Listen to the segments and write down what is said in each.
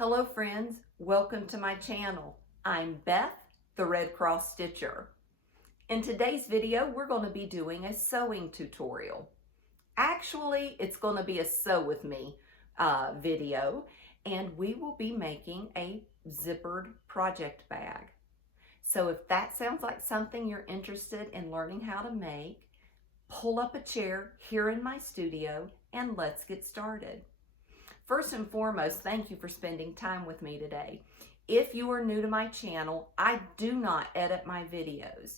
Hello friends, welcome to my channel. I'm Beth, the Red Cross Stitcher. In today's video, we're going to be doing a sewing tutorial. Actually, it's going to be a sew with me video, and we will be making a zippered project bag. So if that sounds like something you're interested in learning how to make, pull up a chair here in my studio and let's get started. First and foremost, thank you for spending time with me today. If you are new to my channel, I do not edit my videos.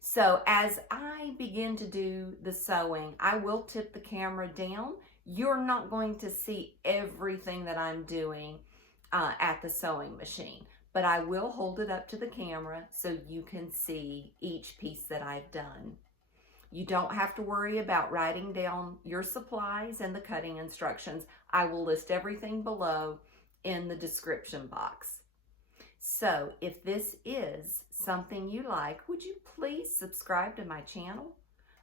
So as I begin to do the sewing, I will tip the camera down. You're not going to see everything that I'm doing at the sewing machine, but I will hold it up to the camera so you can see each piece that I've done. You don't have to worry about writing down your supplies and the cutting instructions. I will list everything below in the description box. So if this is something you like, would you please subscribe to my channel?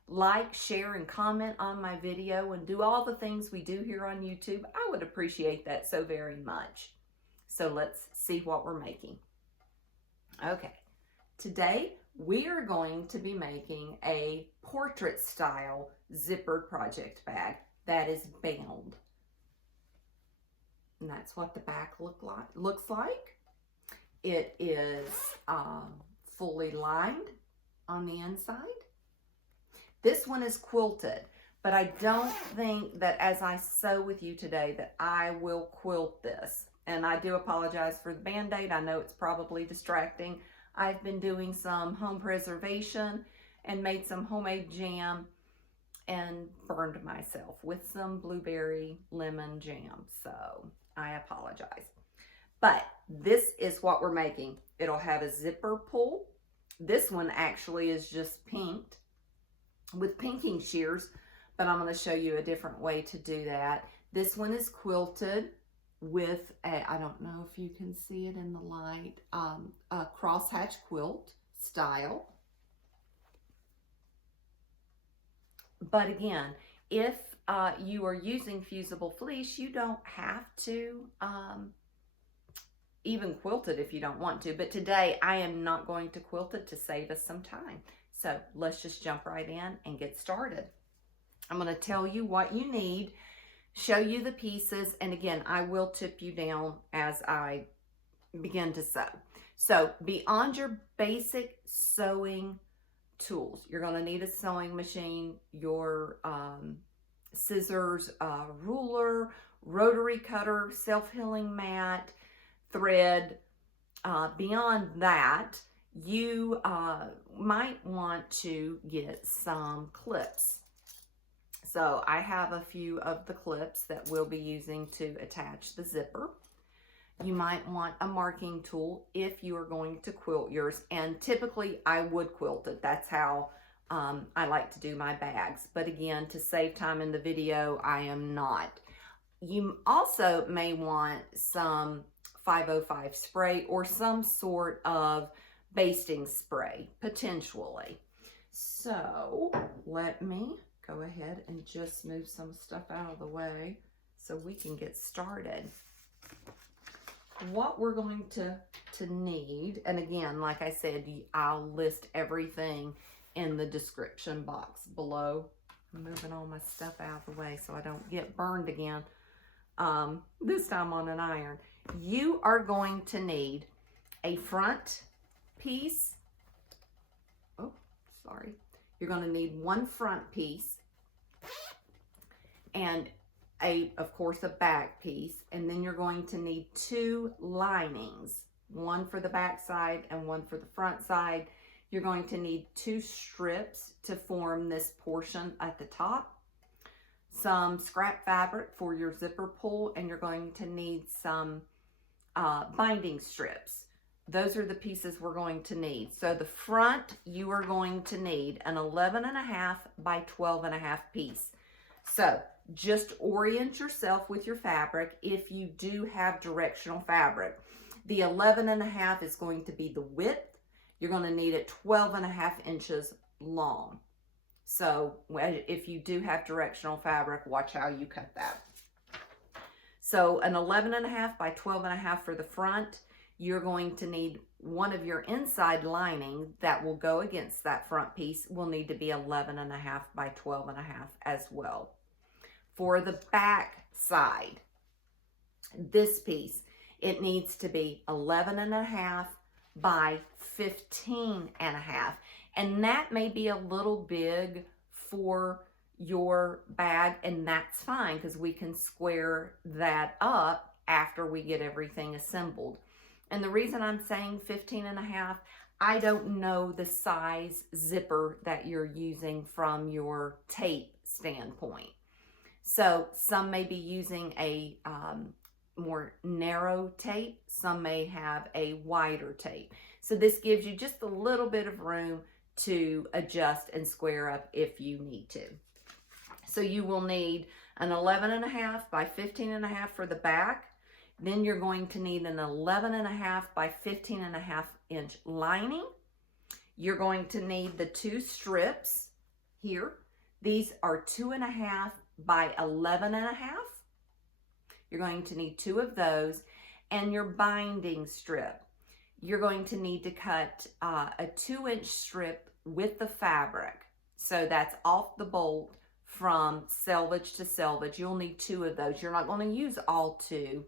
Like, share, and comment on my video and do all the things we do here on YouTube. I would appreciate that so very much. So let's see what we're making. Okay, today we are going to be making a portrait style zippered project bag that is bound. And that's what the back looks like. It is fully lined on the inside. This one is quilted, but I don't think that as I sew with you today that I will quilt this. And I do apologize for the Band-Aid. I know it's probably distracting. I've been doing some home preservation and made some homemade jam and burned myself with some blueberry lemon jam. So I apologize. But this is what we're making. It'll have a zipper pull. This one actually is just pinked with pinking shears, but I'm going to show you a different way to do that. This one is quilted with a, I don't know if you can see it in the light, a crosshatch quilt style. But again, if you are using fusible fleece, you don't have to even quilt it if you don't want to. But today I am not going to quilt it to save us some time. So let's just jump right in and get started. I'm going to tell you what you need, show you the pieces, and again, I will tip you down as I begin to sew. So beyond your basic sewing tools, you're going to need a sewing machine, your scissors, ruler, rotary cutter, self-healing mat, thread. Beyond that, you might want to get some clips. So I have a few of the clips that we'll be using to attach the zipper. You might want a marking tool if you are going to quilt yours. And typically I would quilt it. That's how I like to do my bags. But again, to save time in the video, I am not. You also may want some 505 spray or some sort of basting spray, potentially. So let me go ahead and just move some stuff out of the way so we can get started. What we're going to need, and again, like I said, I'll list everything in the description box below. I'm moving all my stuff out of the way so I don't get burned again, this time on an iron. You are going to need a front piece. Oh, sorry. You're going to need one front piece and of course, a back piece. And then you're going to need two linings, one for the back side and one for the front side. You're going to need two strips to form this portion at the top, some scrap fabric for your zipper pull, and you're going to need some binding strips. Those are the pieces we're going to need. So the front, you are going to need an 11.5 by 12.5 piece. So just orient yourself with your fabric if you do have directional fabric. The 11.5 is going to be the width. You're going to need it 12.5 inches long. So if you do have directional fabric, watch how you cut that. So an 11.5 by 12.5 for the front. You're going to need one of your inside lining that will go against that front piece will need to be 11.5 by 12.5 as well. For the back side, this piece, it needs to be 11.5 by 15.5. And that may be a little big for your bag, and that's fine because we can square that up after we get everything assembled. And the reason I'm saying 15.5, I don't know the size zipper that you're using from your tape standpoint. So some may be using a more narrow tape, some may have a wider tape. So this gives you just a little bit of room to adjust and square up if you need to. So you will need an 11.5 by 15.5 for the back. Then you're going to need an 11.5 by 15.5 inch lining. You're going to need the 2 strips here. These are 2.5 by 11.5. You're going to need 2 of those, and your binding strip. You're going to need to cut a 2-inch strip with the fabric. So that's off the bolt from selvage to selvage. You'll need 2 of those. You're not going to use all 2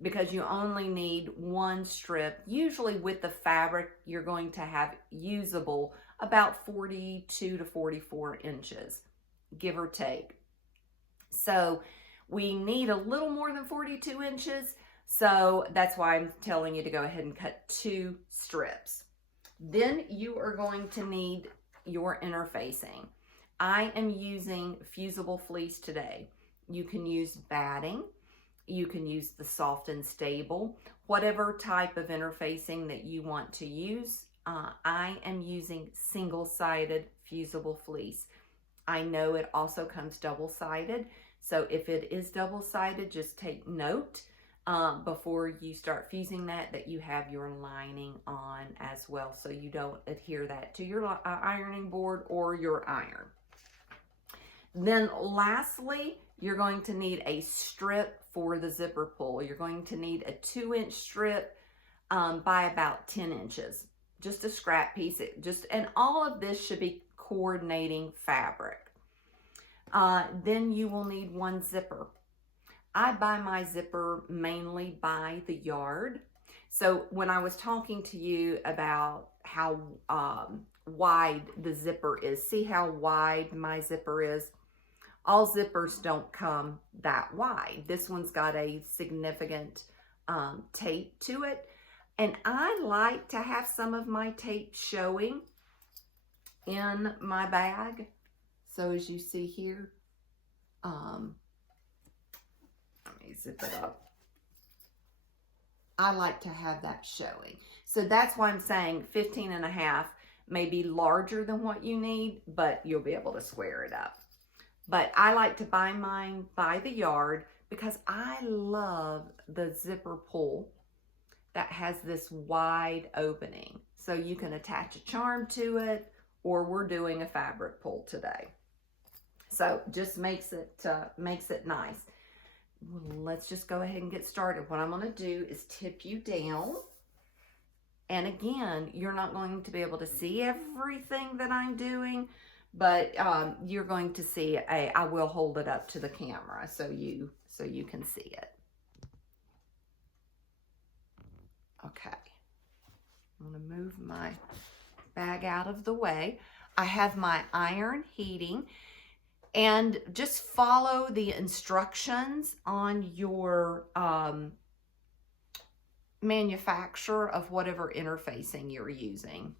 because you only need 1 strip. Usually with the fabric, you're going to have usable about 42 to 44 inches, give or take. So we need a little more than 42 inches. So that's why I'm telling you to go ahead and cut 2 strips. Then you are going to need your interfacing. I am using fusible fleece today. You can use batting. You can use the soft and stable, whatever type of interfacing that you want to use. I am using single-sided fusible fleece. I know it also comes double-sided. So if it is double-sided, just take note before you start fusing that you have your lining on as well, so you don't adhere that to your ironing board or your iron. Then lastly, you're going to need a strip for the zipper pull. You're going to need a 2-inch strip by about 10 inches, just a scrap piece. And all of this should be coordinating fabric. Then you will need 1 zipper. I buy my zipper mainly by the yard. So when I was talking to you about how wide the zipper is, see how wide my zipper is? All zippers don't come that wide. This one's got a significant tape to it. And I like to have some of my tape showing in my bag. So as you see here, let me zip it up. I like to have that showing. So that's why I'm saying 15.5 may be larger than what you need, but you'll be able to square it up. But I like to buy mine by the yard because I love the zipper pull that has this wide opening. So you can attach a charm to it, or we're doing a fabric pull today. So just makes it nice. Let's just go ahead and get started. What I'm going to do is tip you down. And again, you're not going to be able to see everything that I'm doing, but you're going to see, I will hold it up to the camera so you can see it. Okay. I'm going to move my bag out of the way. I have my iron heating. And just follow the instructions on your manufacturer of whatever interfacing you're using.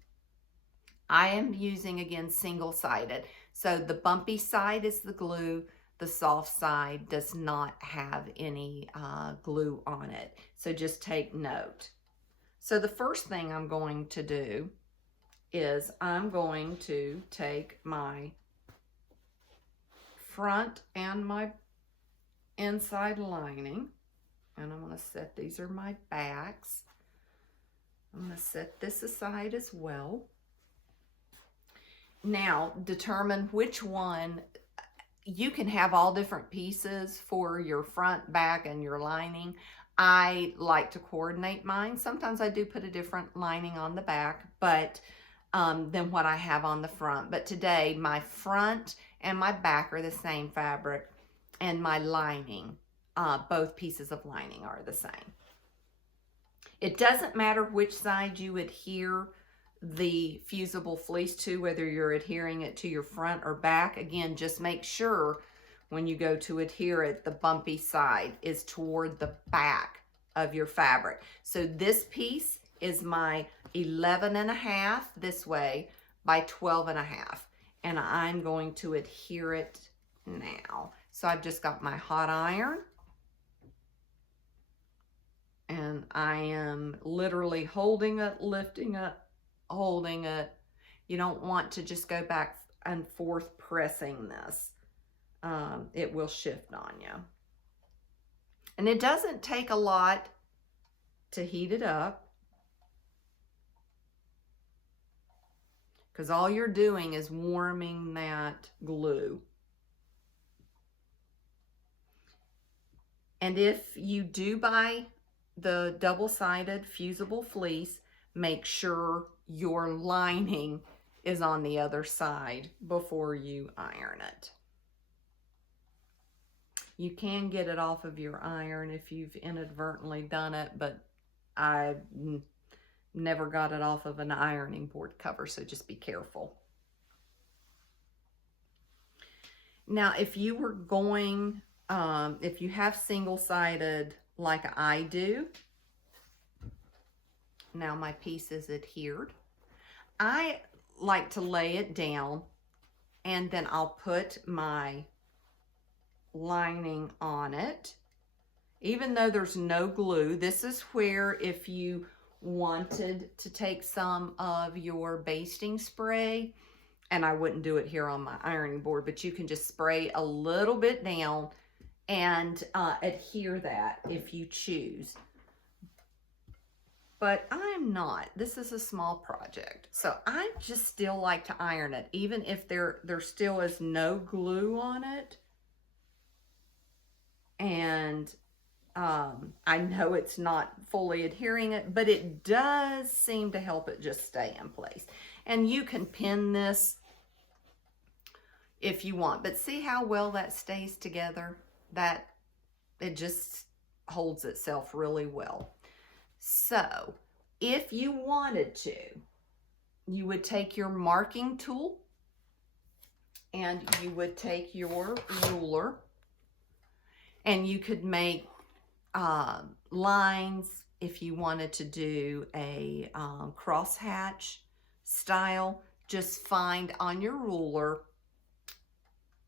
I am using, again, single-sided. So the bumpy side is the glue. The soft side does not have any glue on it. So just take note. So the first thing I'm going to do is I'm going to take my front and my inside lining, and I'm going to set, these are my backs. I'm going to set this aside as well. Now determine which one you can have all different pieces for your front, back, and your lining. I like to coordinate mine. Sometimes I do put a different lining on the back, but than what I have on the front. But today, my front and my back are the same fabric, and my lining, both pieces of lining are the same. It doesn't matter which side you adhere the fusible fleece to, whether you're adhering it to your front or back. Again, just make sure when you go to adhere it, the bumpy side is toward the back of your fabric. So this piece is my 11.5 this way by 12.5, and I'm going to adhere it now. So I've just got my hot iron, and I am literally holding it, lifting it, holding it. You don't want to just go back and forth pressing this. It will shift on you. And it doesn't take a lot to heat it up, because all you're doing is warming that glue. And if you do buy the double-sided fusible fleece, make sure your lining is on the other side before you iron it. You can get it off of your iron if you've inadvertently done it, but I never got it off of an ironing board cover, so just be careful. Now, if you were going, if you have single-sided like I do, now my piece is adhered. I like to lay it down, and then I'll put my lining on it. Even though there's no glue, this is where if you wanted to take some of your basting spray, and I wouldn't do it here on my ironing board, but you can just spray a little bit down and adhere that if you choose. But I'm not. This is a small project, so I just still like to iron it, even if there still is no glue on it. And I know it's not fully adhering it, but it does seem to help it just stay in place. And you can pin this if you want, but see how well that stays together? That it just holds itself really well. So if you wanted to, you would take your marking tool and you would take your ruler, and you could make lines if you wanted to do a crosshatch style. Just find on your ruler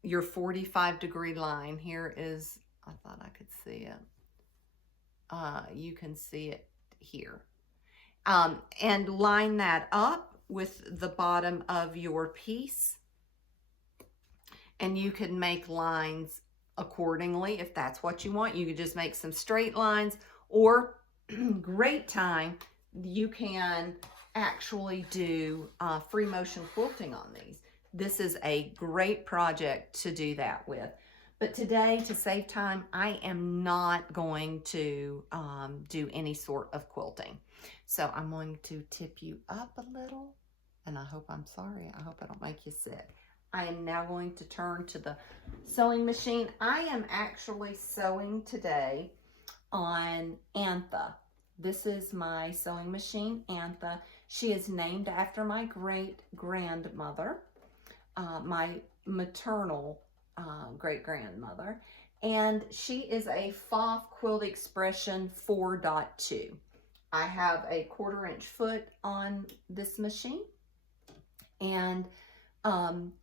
your 45-degree line. Here is, I thought I could see it. You can see it here. And line that up with the bottom of your piece. And you can make lines accordingly if that's what you want. You could just make some straight lines, or great time, you can actually do free motion quilting on these. This is a great project to do that with. But today, to save time, I am not going to do any sort of quilting. So I'm going to tip you up a little, and I hope I don't make you sick. I am now going to turn to the sewing machine. I am actually sewing today on Antha. This is my sewing machine, Antha. She is named after my great-grandmother, my maternal great-grandmother, and she is a Pfaff Quilt Expression 4.2. I have a 1/4-inch foot on this machine, and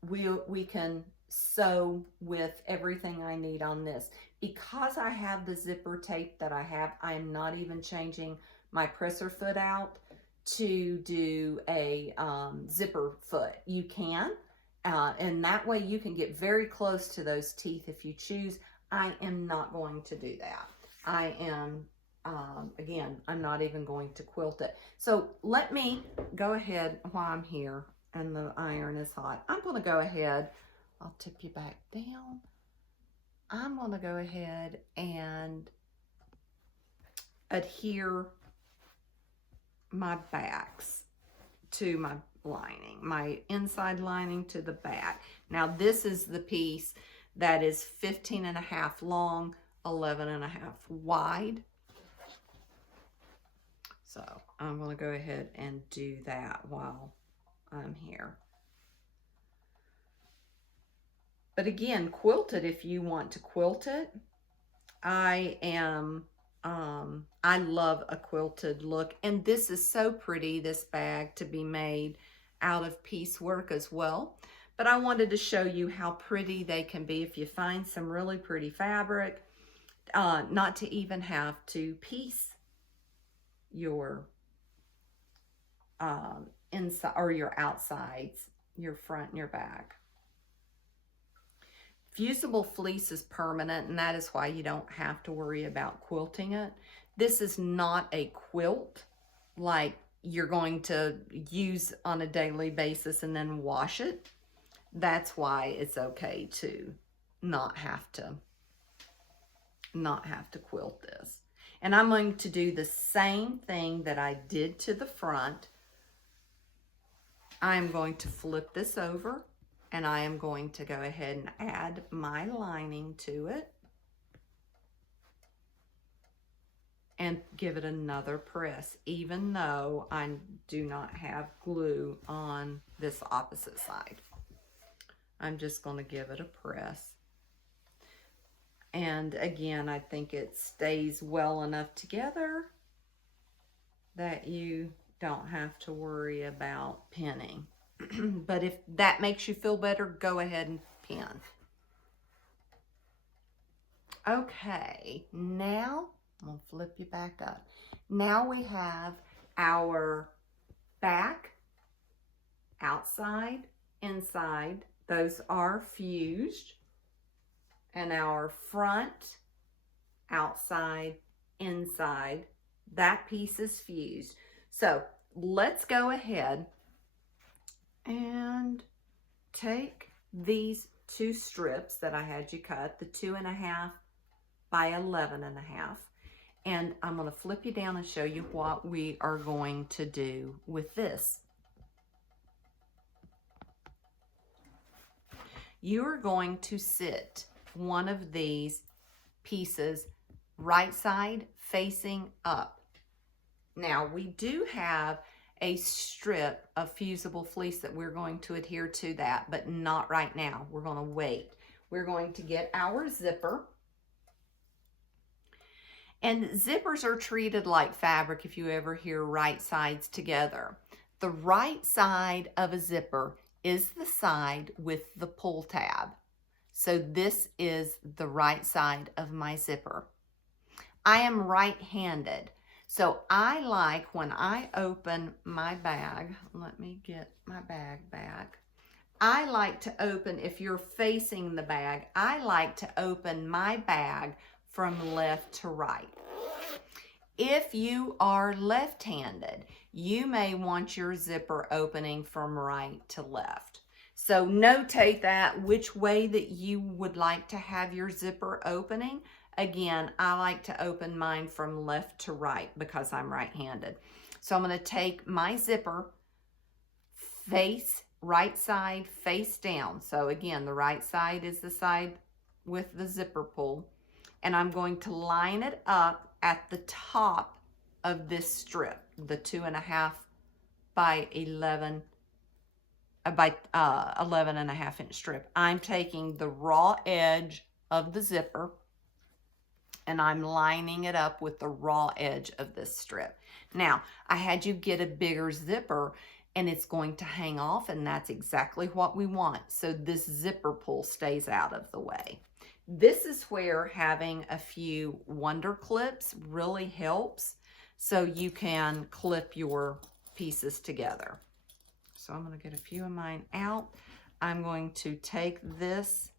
we can sew with everything I need on this. Because I have the zipper tape that I have, I'm not even changing my presser foot out to do a zipper foot. You can, and that way you can get very close to those teeth if you choose. I am not going to do that. I am, again, I'm not even going to quilt it. So let me go ahead while I'm here and the iron is hot. I'm going to go ahead I'll tip you back down. I'm going to go ahead and adhere my backs to my lining, my inside lining to the back. Now this is the piece that is 15.5 long, 11.5 wide. So I'm going to go ahead and do that while I'm here. But again, quilt it if you want to quilt it. I love a quilted look, and this is so pretty, this bag, to be made out of piecework as well. But I wanted to show you how pretty they can be if you find some really pretty fabric, not to even have to piece your inside or your outsides, your front and your back. Fusible fleece is permanent, and that is why you don't have to worry about quilting it. This is not a quilt like you're going to use on a daily basis and then wash it. That's why it's okay to not have to quilt this. And I'm going to do the same thing that I did to the front. I'm going to flip this over, and I am going to go ahead and add my lining to it and give it another press, even though I do not have glue on this opposite side. I'm just going to give it a press. And again, I think it stays well enough together that you don't have to worry about pinning. But if that makes you feel better, go ahead and pin. Okay, now I'm going to flip you back up. Now we have our back, outside, inside. Those are fused. And our front, outside, inside, that piece is fused. So let's go ahead and take these two strips that I had you cut, the 2.5 by 11.5, and I'm going to flip you down and show you what we are going to do with this. You are going to sit one of these pieces right side facing up. Now we do have a strip of fusible fleece that we're going to adhere to that, but not right now. We're going to wait. We're going to get our zipper. And zippers are treated like fabric if you ever hear right sides together. The right side of a zipper is the side with the pull tab. So this is the right side of my zipper. I am right-handed. So I like when I open my bag, let me get my bag back. I like to open, if you're facing the bag, I like to open my bag from left to right. If you are left-handed, you may want your zipper opening from right to left. So notate that, which way that you would like to have your zipper opening. Again, I like to open mine from left to right because I'm right-handed. So I'm going to take my zipper, face right side, face down. So again, the right side is the side with the zipper pull. And I'm going to line it up at the top of this strip, the 2.5 by 11 by 11.5 inch strip. I'm taking the raw edge of the zipper and I'm lining it up with the raw edge of this strip. Now, I had you get a bigger zipper and it's going to hang off, and that's exactly what we want. So this zipper pull stays out of the way. This is where having a few wonder clips really helps, so you can clip your pieces together. So I'm going to get a few of mine out. I'm going to take this,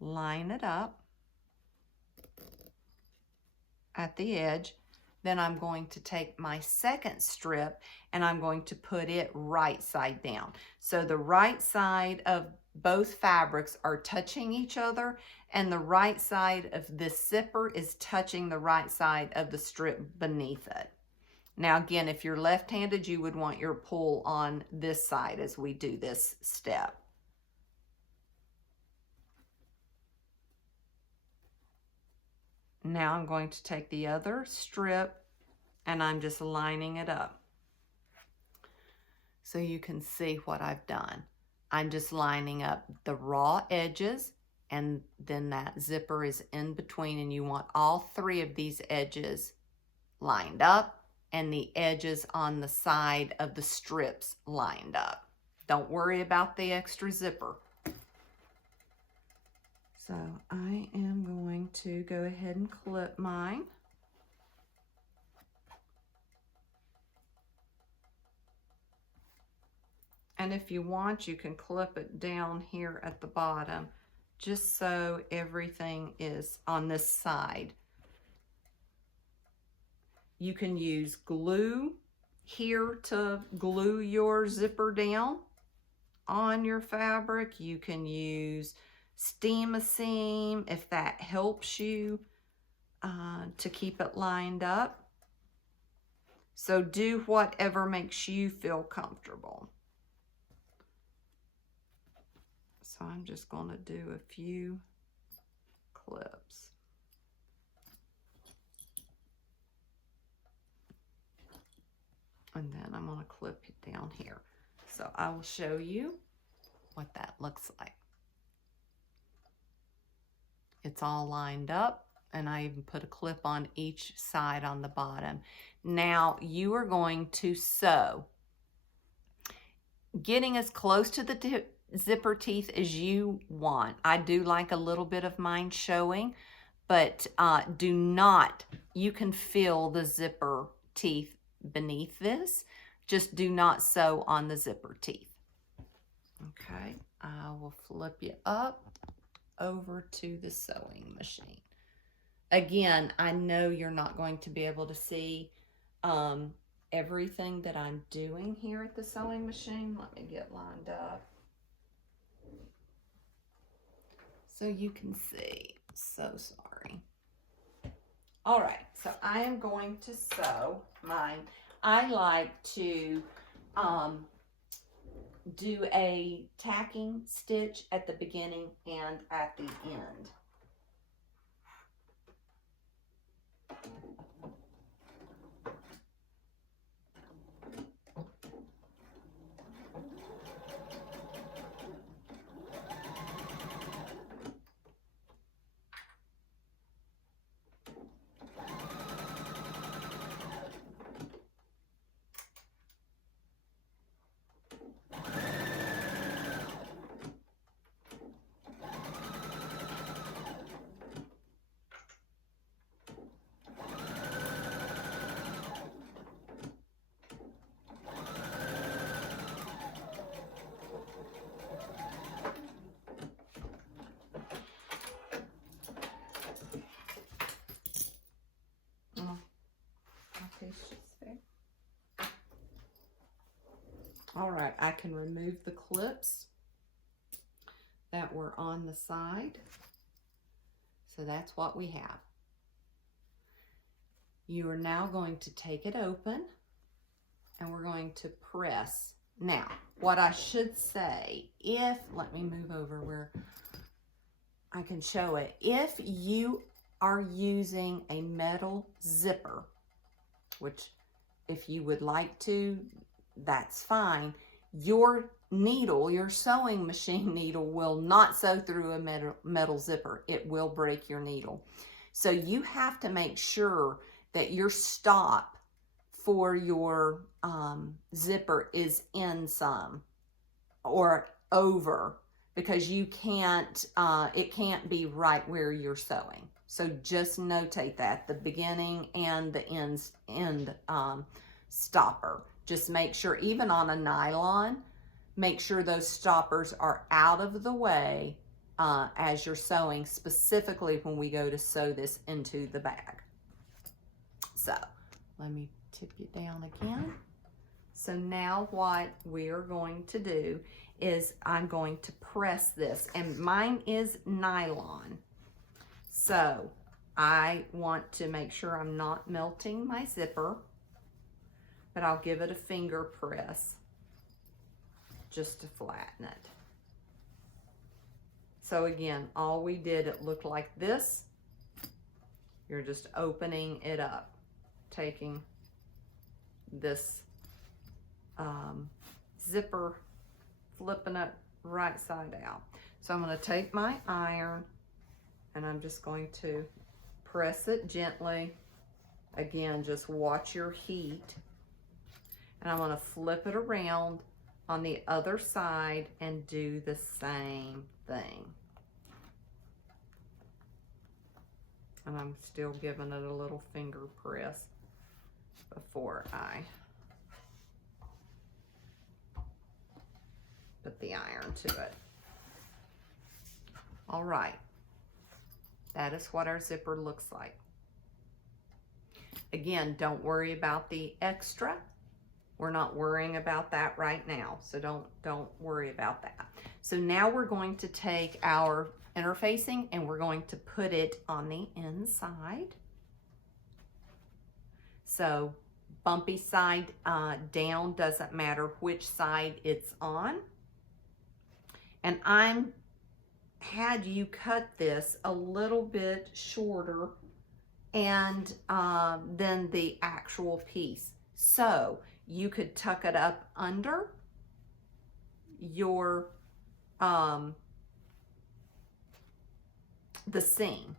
line it up at the edge. Then I'm going to take my second strip and I'm going to put it right side down. So the right side of both fabrics are touching each other, and the right side of this zipper is touching the right side of the strip beneath it. Now again, if you're left-handed, you would want your pull on this side as we do this step. Now I'm going to take the other strip and I'm just lining it up so you can see what I've done. I'm just lining up the raw edges, and then that zipper is in between, and you want all three of these edges lined up and the edges on the side of the strips lined up. Don't worry about the extra zipper. So I am going to go ahead and clip mine. And if you want, you can clip it down here at the bottom, just so everything is on this side. You can use glue here to glue your zipper down on your fabric. You can use steam a seam if that helps you to keep it lined up. So do whatever makes you feel comfortable. So I'm just going to do a few clips. And then I'm going to clip it down here. So I will show you what that looks like. It's all lined up, and I even put a clip on each side on the bottom. Now you are going to sew, getting as close to the zipper teeth as you want. I do like a little bit of mine showing, but do not, you can feel the zipper teeth beneath this. Just do not sew on the zipper teeth. Okay, I will flip you up over to the sewing machine. Again, I know you're not going to be able to see everything that I'm doing here at the sewing machine. Let me get lined up so you can see. So sorry. All right, so I am going to sew mine. I like to do a tacking stitch at the beginning and at the end. All right, I can remove the clips that were on the side. So that's what we have. You are now going to take it open, and we're going to press. Now, what I should say, let me move over where I can show it. If you are using a metal zipper, which if you would like to, that's fine. Your needle, your sewing machine needle, will not sew through a metal zipper. It will break your needle. So you have to make sure that your stop for your zipper is in some or over, because you can't, it can't be right where you're sewing. So just notate that, the beginning and the end stopper. Just make sure, even on a nylon, make sure those stoppers are out of the way as you're sewing, specifically when we go to sew this into the bag. So let me tip you down again. So now what we're going to do is I'm going to press this, and mine is nylon. So I want to make sure I'm not melting my zipper, but I'll give it a finger press just to flatten it. So again, all we did, it looked like this. You're just opening it up, taking this zipper, flipping it right side out. So I'm going to take my iron and I'm just going to press it gently. Again, just watch your heat. And I'm going to flip it around on the other side and do the same thing. And I'm still giving it a little finger press before I put the iron to it. All right, that is what our zipper looks like. Again, don't worry about the extra. We're not worrying about that right now, so don't worry about that. So now we're going to take our interfacing and we're going to put it on the inside. So bumpy side down, doesn't matter which side it's on. And I'm had you cut this a little bit shorter and than the actual piece. So you could tuck it up under your the seam,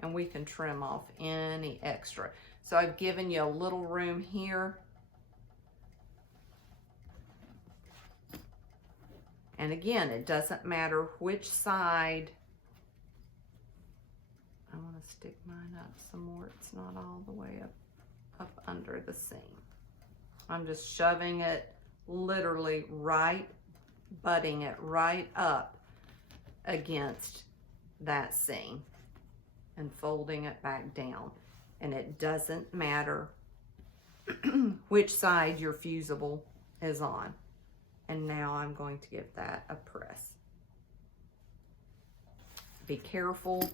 and we can trim off any extra. So I've given you a little room here. And again, it doesn't matter which side. I want to stick mine up some more. It's not all the way up under the seam. I'm just shoving it literally right, butting it right up against that seam and folding it back down. And it doesn't matter which side your fusible is on. And now I'm going to give that a press. Be careful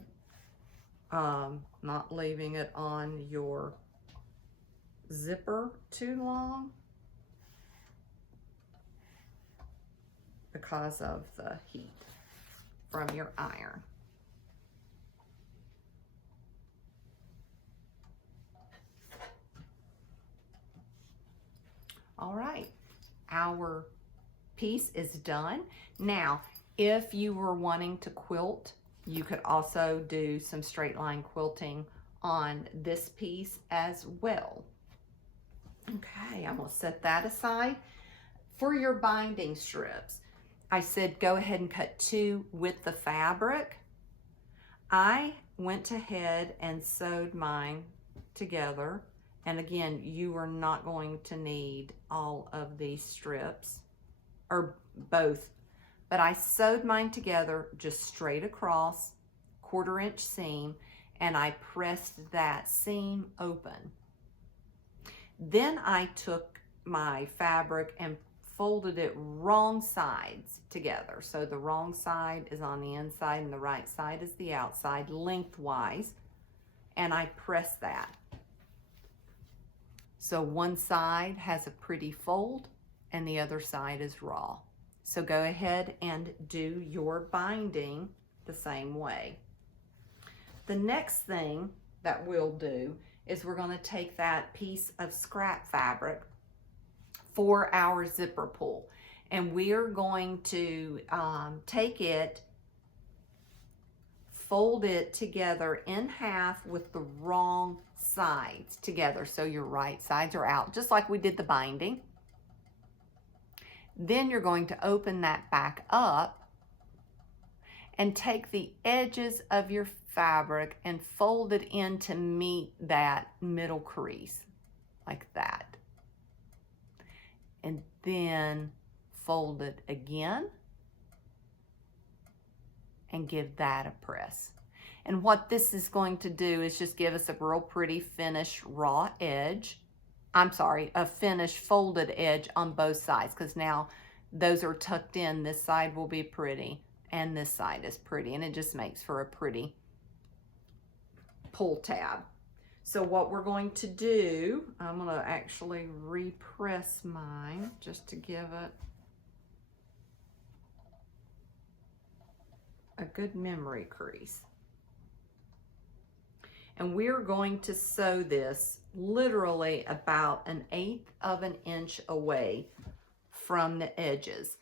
not leaving it on your zipper too long because of the heat from your iron. All right, our piece is done. Now, if you were wanting to quilt, you could also do some straight line quilting on this piece as well. Okay, I'm gonna set that aside. For your binding strips, I said go ahead and cut 2 with the fabric. I went ahead and sewed mine together. And again, you are not going to need all of these strips, or both, but I sewed mine together just straight across, 1/4 inch seam, and I pressed that seam open. Then I took my fabric and folded it wrong sides together. So the wrong side is on the inside and the right side is the outside, lengthwise, and I pressed that. So one side has a pretty fold and the other side is raw. So go ahead and do your binding the same way. The next thing that we'll do is we're going to take that piece of scrap fabric for our zipper pull, and we're going to take it, fold it together in half with the wrong sides together, so your right sides are out, just like we did the binding. Then you're going to open that back up and take the edges of your fabric and fold it in to meet that middle crease, like that. And then fold it again and give that a press. And what this is going to do is just give us a real pretty finished raw edge. I'm sorry, a finished folded edge on both sides, because now those are tucked in. This side will be pretty and this side is pretty, and it just makes for a pretty pull tab. So what we're going to do, I'm going to actually repress mine just to give it a good memory crease. And we're going to sew this literally about 1/8 of an inch away from the edges.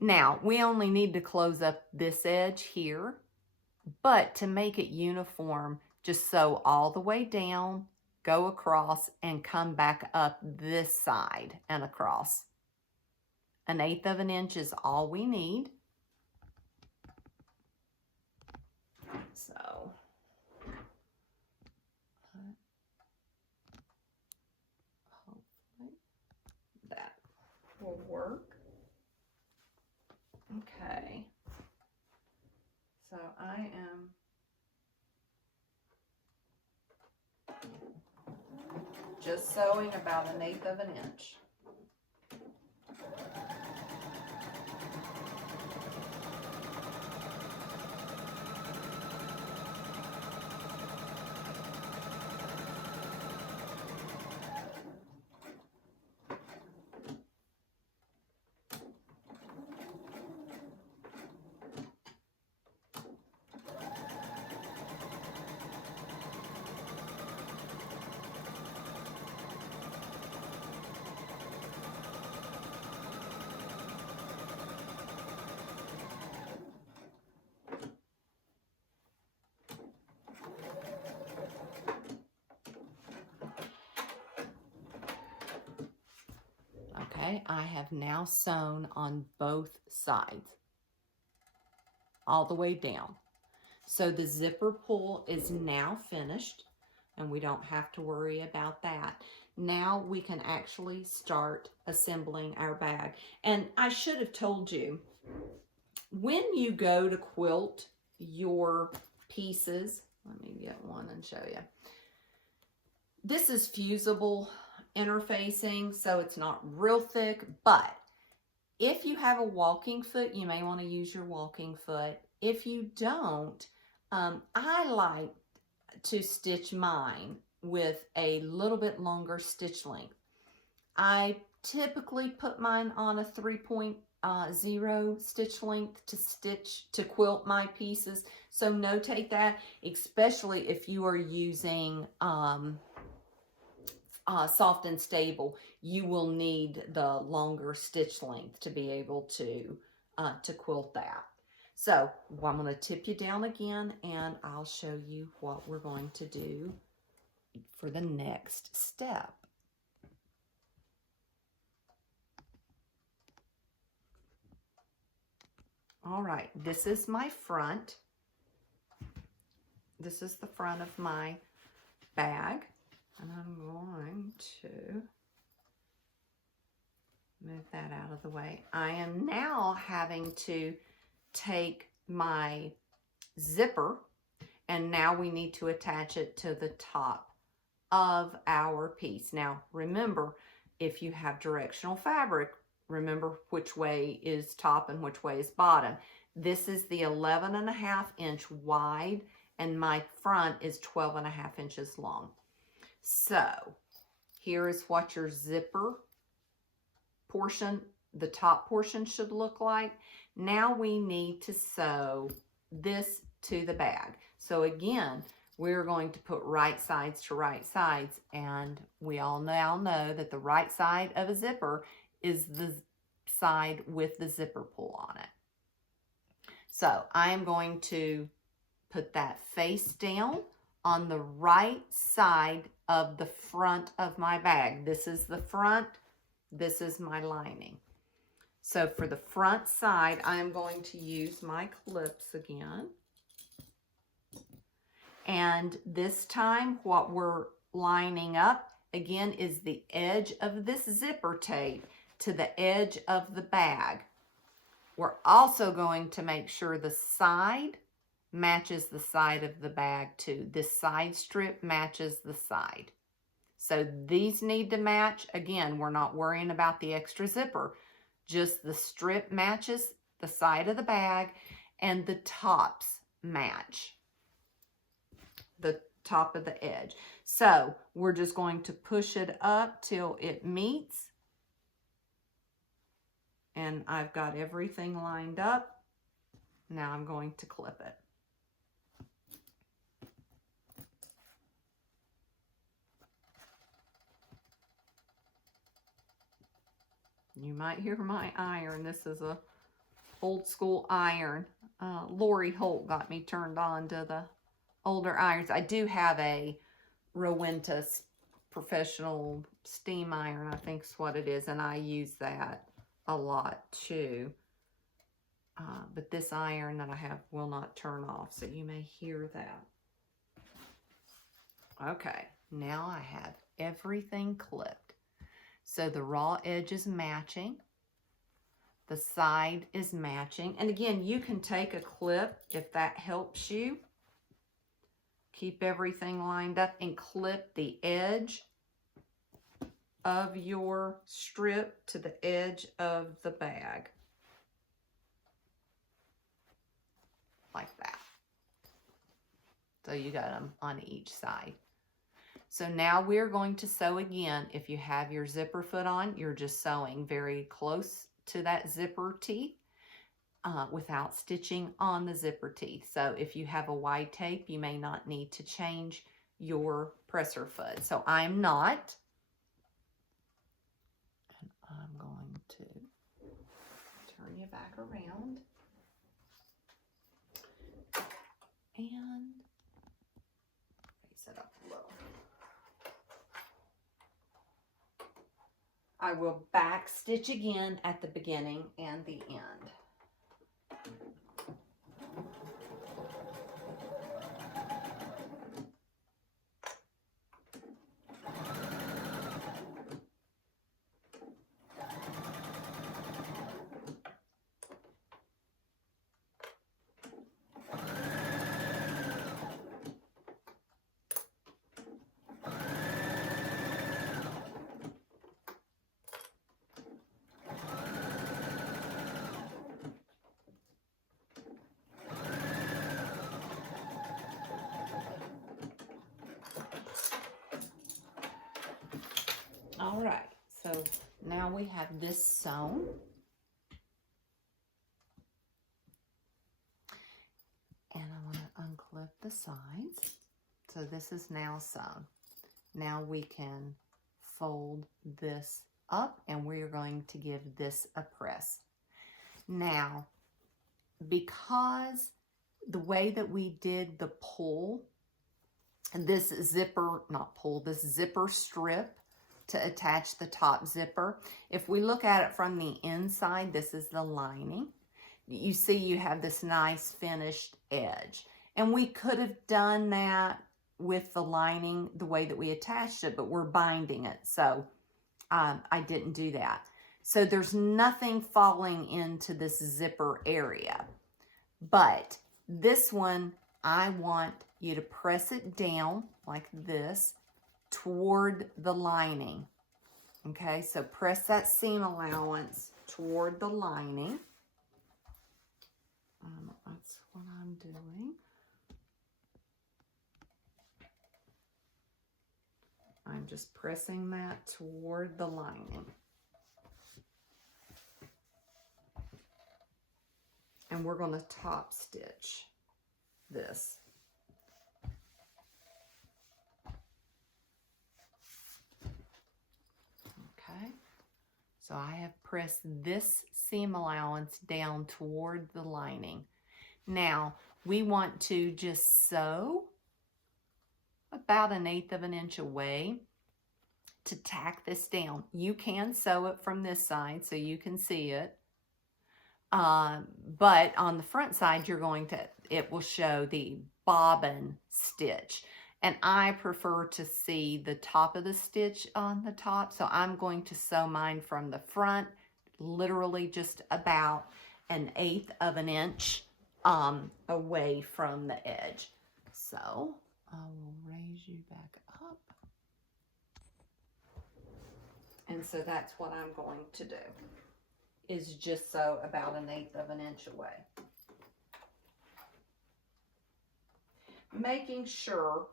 Now, we only need to close up this edge here, but to make it uniform, just sew all the way down, go across, and come back up this side and across. 1/8 of an inch is all we need. So, hopefully that will work. Okay. So I am just sewing about 1/8 of an inch. Okay, I have now sewn on both sides, all the way down. So the zipper pull is now finished, and we don't have to worry about that. Now we can actually start assembling our bag. And I should have told you, when you go to quilt your pieces, let me get one and show you. This is fusible interfacing, so it's not real thick, but if you have a walking foot, you may want to use your walking foot. If you don't, I like to stitch mine with a little bit longer stitch length. I typically put mine on a 3.0 stitch length to quilt my pieces, so notate that, especially if you are using soft and stable, you will need the longer stitch length to be able to quilt that. So I'm going to tip you down again, and I'll show you what we're going to do for the next step. All right, this is my front. This is the front of my bag. And I'm going to move that out of the way. I am now having to take my zipper, and now we need to attach it to the top of our piece. Now, remember, if you have directional fabric, remember which way is top and which way is bottom. This is the 11.5 inch wide, and my front is 12.5 inches long. So here is what your zipper portion, the top portion, should look like. Now we need to sew this to the bag. So again, we're going to put right sides to right sides, and we all now know that the right side of a zipper is the side with the zipper pull on it. So I am going to put that face down on the right side of the front of my bag. This is the front, this is my lining. So for the front side, I am going to use my clips again. And this time, what we're lining up, again, is the edge of this zipper tape to the edge of the bag. We're also going to make sure the side matches the side of the bag too. This side strip matches the side. So these need to match. Again, we're not worrying about the extra zipper. Just the strip matches the side of the bag and the tops match the top of the edge. So we're just going to push it up till it meets. And I've got everything lined up. Now I'm going to clip it. You might hear my iron. This is a old school iron. Lori Holt got me turned on to the older irons. I do have a Rowenta professional steam iron, I think is what it is, and I use that a lot too. But this iron that I have will not turn off, so you may hear that. Okay, now I have everything clipped. So the raw edge is matching. The side is matching. And again, you can take a clip if that helps you. Keep everything lined up and clip the edge of your strip to the edge of the bag. Like that. So you got them on each side. So now we're going to sew again. If you have your zipper foot on, you're just sewing very close to that zipper teeth without stitching on the zipper teeth. So if you have a wide tape, you may not need to change your presser foot. So I'm not. And I'm going to turn you back around. And raise it up a little. I will back stitch again at the beginning and the end. All right, so now we have this sewn. And I want to unclip the sides. So this is now sewn. Now we can fold this up and we're going to give this a press. Now, because the way that we did the pull, this zipper, not pull, this zipper strip to attach the top zipper. If we look at it from the inside, this is the lining. You see you have this nice finished edge. And we could have done that with the lining the way that we attached it, but we're binding it. So I didn't do that. So there's nothing falling into this zipper area. But this one, I want you to press it down like this toward the lining. Okay, so press that seam allowance toward the lining. That's what I'm doing. I'm just pressing that toward the lining. And we're going to top stitch this. Okay, so I have pressed this seam allowance down toward the lining. Now we want to just sew about 1/8 of an inch away to tack this down. You can sew it from this side so you can see it. But on the front side, it will show the bobbin stitch. And I prefer to see the top of the stitch on the top. So I'm going to sew mine from the front, literally just about 1/8 of an inch away from the edge. So I will raise you back up. And so that's what I'm going to do, is just sew about 1/8 of an inch away. Making sure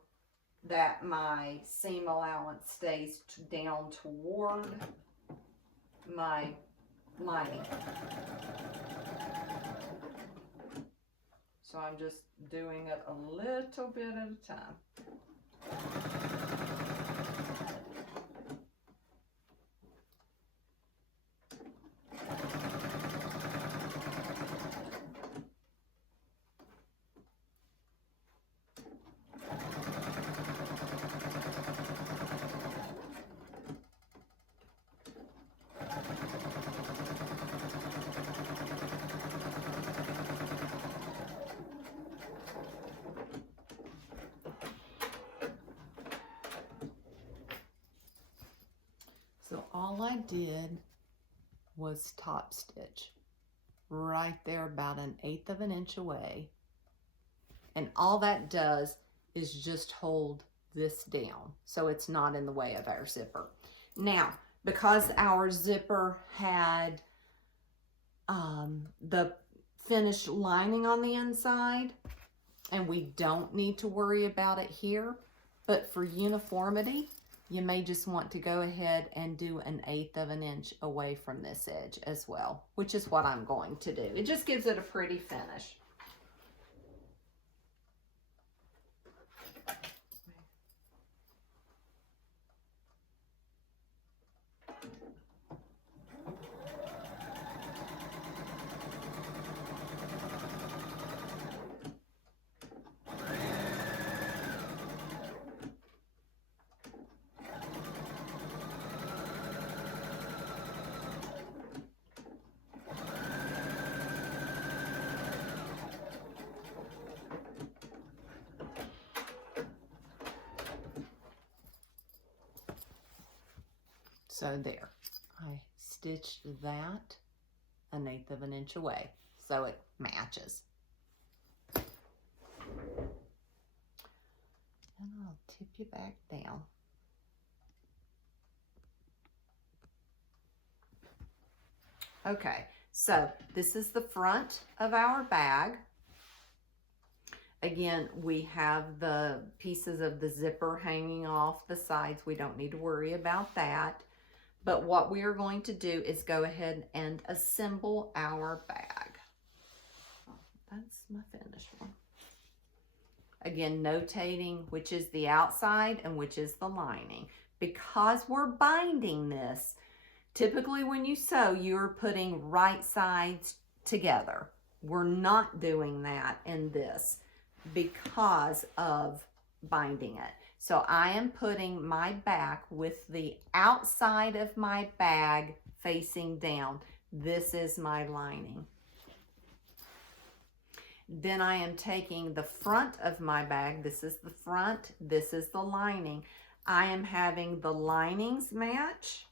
that my seam allowance stays down toward my lining. So I'm just doing it a little bit at a time. So all I did was top stitch right there about 1/8 of an inch away. And all that does is just hold this down so it's not in the way of our zipper. Now, because our zipper had the finished lining on the inside, and we don't need to worry about it here, but for uniformity, you may just want to go ahead and do 1/8 of an inch away from this edge as well, which is what I'm going to do. It just gives it a pretty finish. So there, I stitched that 1/8 of an inch away so it matches. And I'll tip you back down. Okay, so this is the front of our bag. Again, we have the pieces of the zipper hanging off the sides. We don't need to worry about that. But what we are going to do is go ahead and assemble our bag. That's my finished one. Again, notating which is the outside and which is the lining. Because we're binding this, typically when you sew, you're putting right sides together. We're not doing that in this because of binding it. So I am putting my back with the outside of my bag facing down. This is my lining. Then I am taking the front of my bag. This is the front, this is the lining. I am having the linings match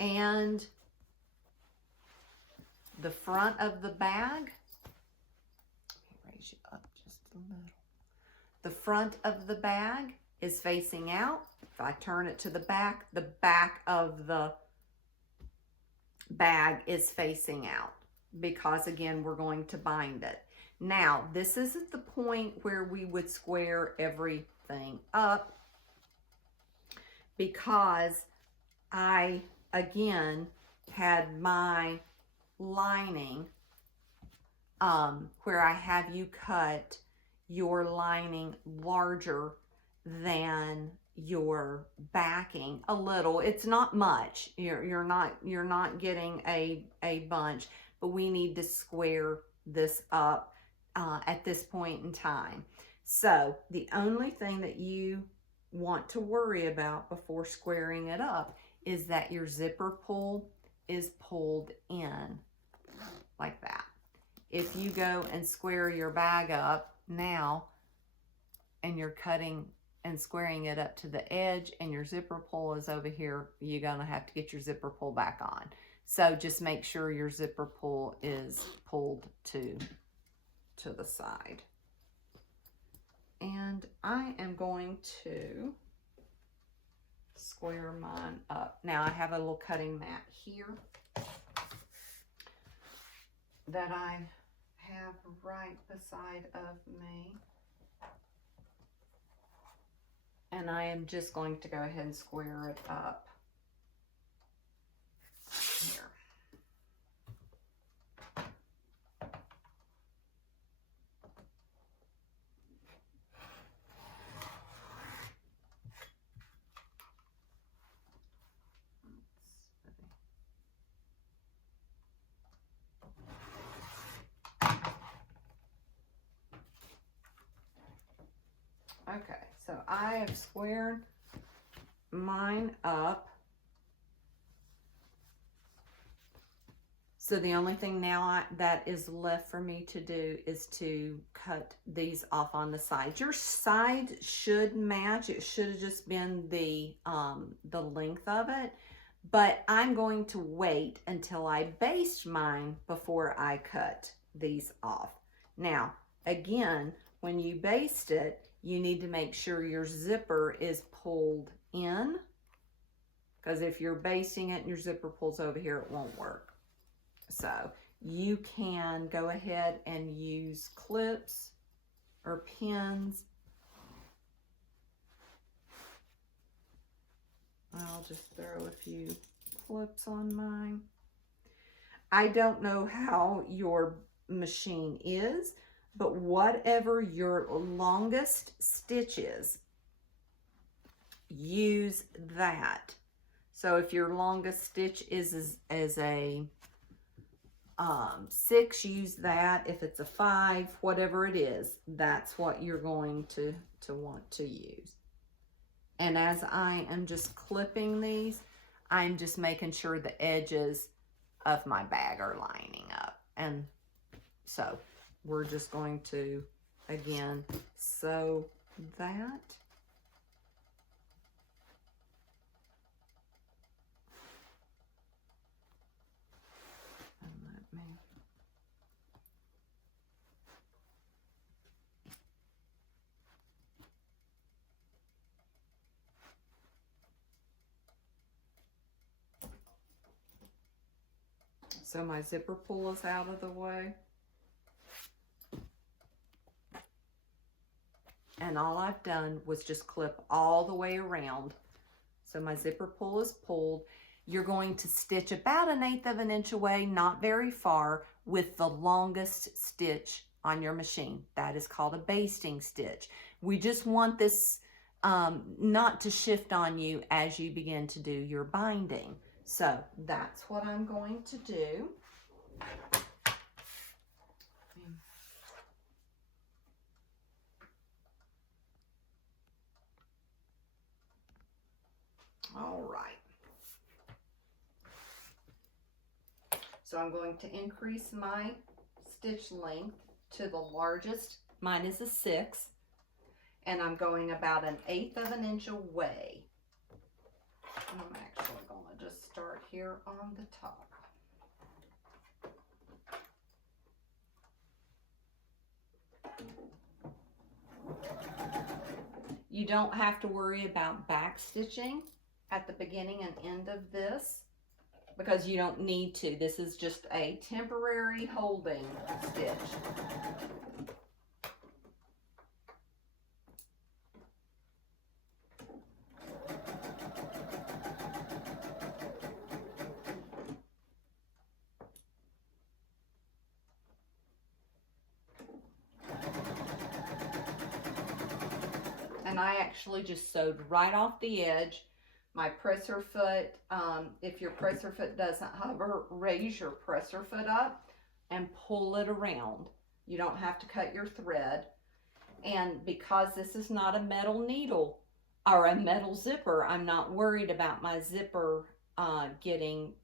and the front of the bag. Let me raise you up just a little. The front of the bag is facing out. If I turn it to the back of the bag is facing out because again, we're going to bind it. Now, this is at the point where we would square everything up because I, again, had my lining where I have you cut your lining larger than your backing a little. It's not much. You're not getting a bunch, but we need to square this up at this point in time. So the only thing that you want to worry about before squaring it up is that your zipper pull is pulled in like that. If you go and square your bag up now and you're cutting and squaring it up to the edge and your zipper pull is over here, you're gonna have to get your zipper pull back on. So just make sure your zipper pull is pulled to the side. And I am going to square mine up. Now I have a little cutting mat here that I have right beside of me. And I am just going to go ahead and square it up here. Okay, so I have squared mine up. So the only thing now that is left for me to do is to cut these off on the side. Your side should match. It should have just been the length of it. But I'm going to wait until I baste mine before I cut these off. Now, again, when you baste it, you need to make sure your zipper is pulled in, because if you're basting it and your zipper pulls over here, it won't work. So you can go ahead and use clips or pins. I'll just throw a few clips on mine. I don't know how your machine is, but whatever your longest stitch is, use that. So if your longest stitch is a 6, use that. If it's a 5, whatever it is, that's what you're going to want to use. And as I am just clipping these, I'm just making sure the edges of my bag are lining up. And so we're just going to, again, sew that. And let me. So my zipper pull is out of the way. And all I've done was just clip all the way around. So my zipper pull is pulled. You're going to stitch about 1/8 of an inch away, not very far, with the longest stitch on your machine. That is called a basting stitch. We just want this not to shift on you as you begin to do your binding. So that's what I'm going to do. All right. So I'm going to increase my stitch length to the largest. Mine is a 6. And I'm going about 1/8 of an inch away. And I'm actually going to just start here on the top. You don't have to worry about back stitching at the beginning and end of this, because you don't need to. This is just a temporary holding stitch. And I actually just sewed right off the edge. My presser foot, if your presser foot doesn't hover, raise your presser foot up and pull it around. You don't have to cut your thread. And because this is not a metal needle or a metal zipper, I'm not worried about my zipper getting,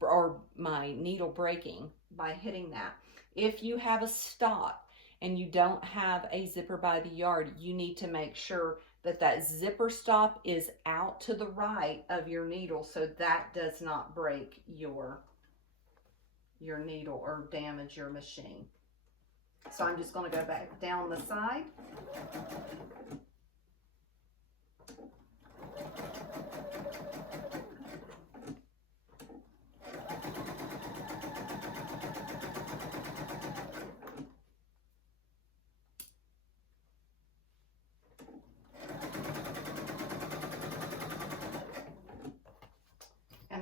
or my needle breaking by hitting that. If you have a stop and you don't have a zipper by the yard, you need to make sure that that zipper stop is out to the right of your needle, so that does not break your needle or damage your machine. So I'm just going to go back down the side.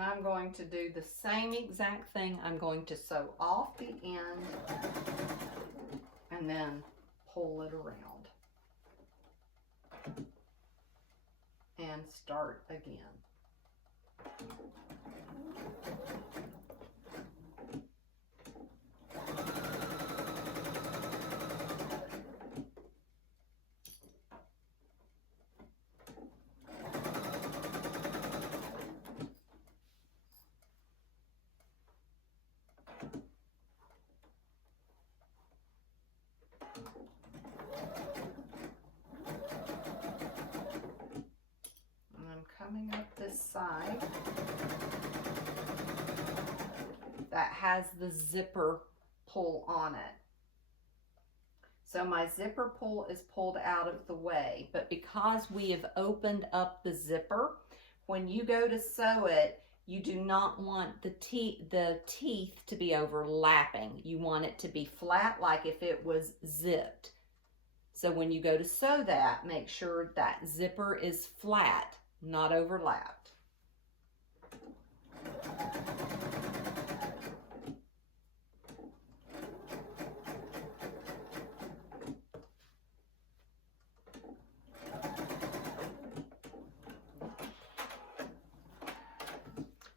And I'm going to do the same exact thing. I'm going to sew off the end and then pull it around and start again. Coming up this side that has the zipper pull on it. So my zipper pull is pulled out of the way, but because we have opened up the zipper, when you go to sew it, you do not want the teeth to be overlapping. You want it to be flat like if it was zipped. So when you go to sew that, make sure that zipper is flat, not overlapped.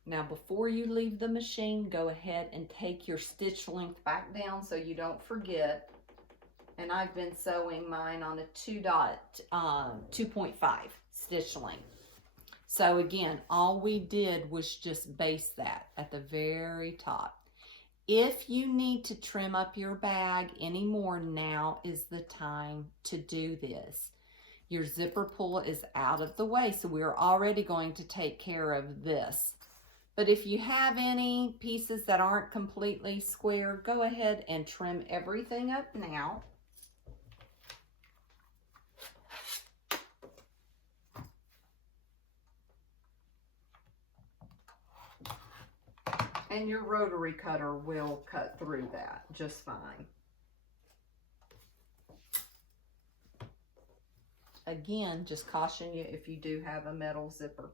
Now before you leave the machine, go ahead and take your stitch length back down so you don't forget. And I've been sewing mine on a 2.5 stitch length. So again, all we did was just base that at the very top. If you need to trim up your bag anymore, now is the time to do this. Your zipper pull is out of the way, so we're already going to take care of this. But if you have any pieces that aren't completely square, go ahead and trim everything up now. And your rotary cutter will cut through that just fine. Again, just caution you if you do have a metal zipper.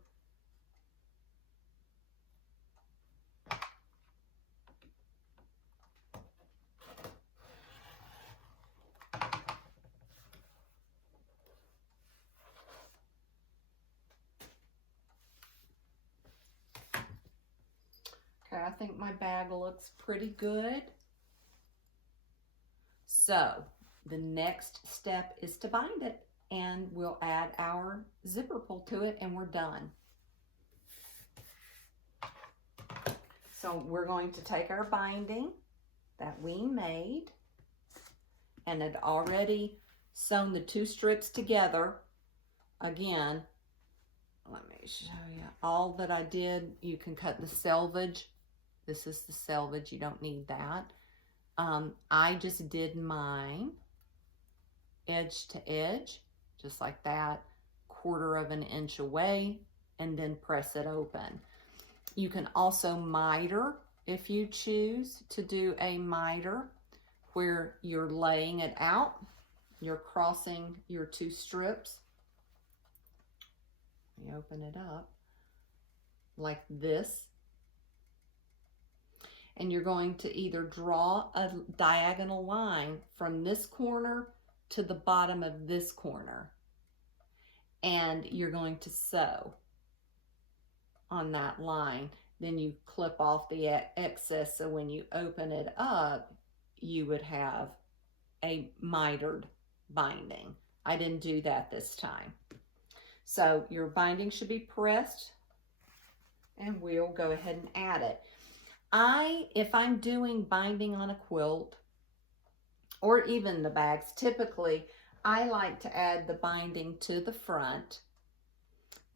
Okay, I think my bag looks pretty good. So the next step is to bind it, and we'll add our zipper pull to it and we're done. So we're going to take our binding that we made and had already sewn the two strips together. Again, let me show you all that I did. You can cut the selvage. This is the selvage, you don't need that. I just did mine edge to edge, just like that, 1/4 of an inch away, and then press it open. You can also miter if you choose to do a miter where you're laying it out. You're crossing your two strips. You open it up like this. And you're going to either draw a diagonal line from this corner to the bottom of this corner. And you're going to sew on that line. Then you clip off the excess, so when you open it up, you would have a mitered binding. I didn't do that this time. So your binding should be pressed, and we'll go ahead and add it. If I'm doing binding on a quilt, or even the bags, typically I like to add the binding to the front,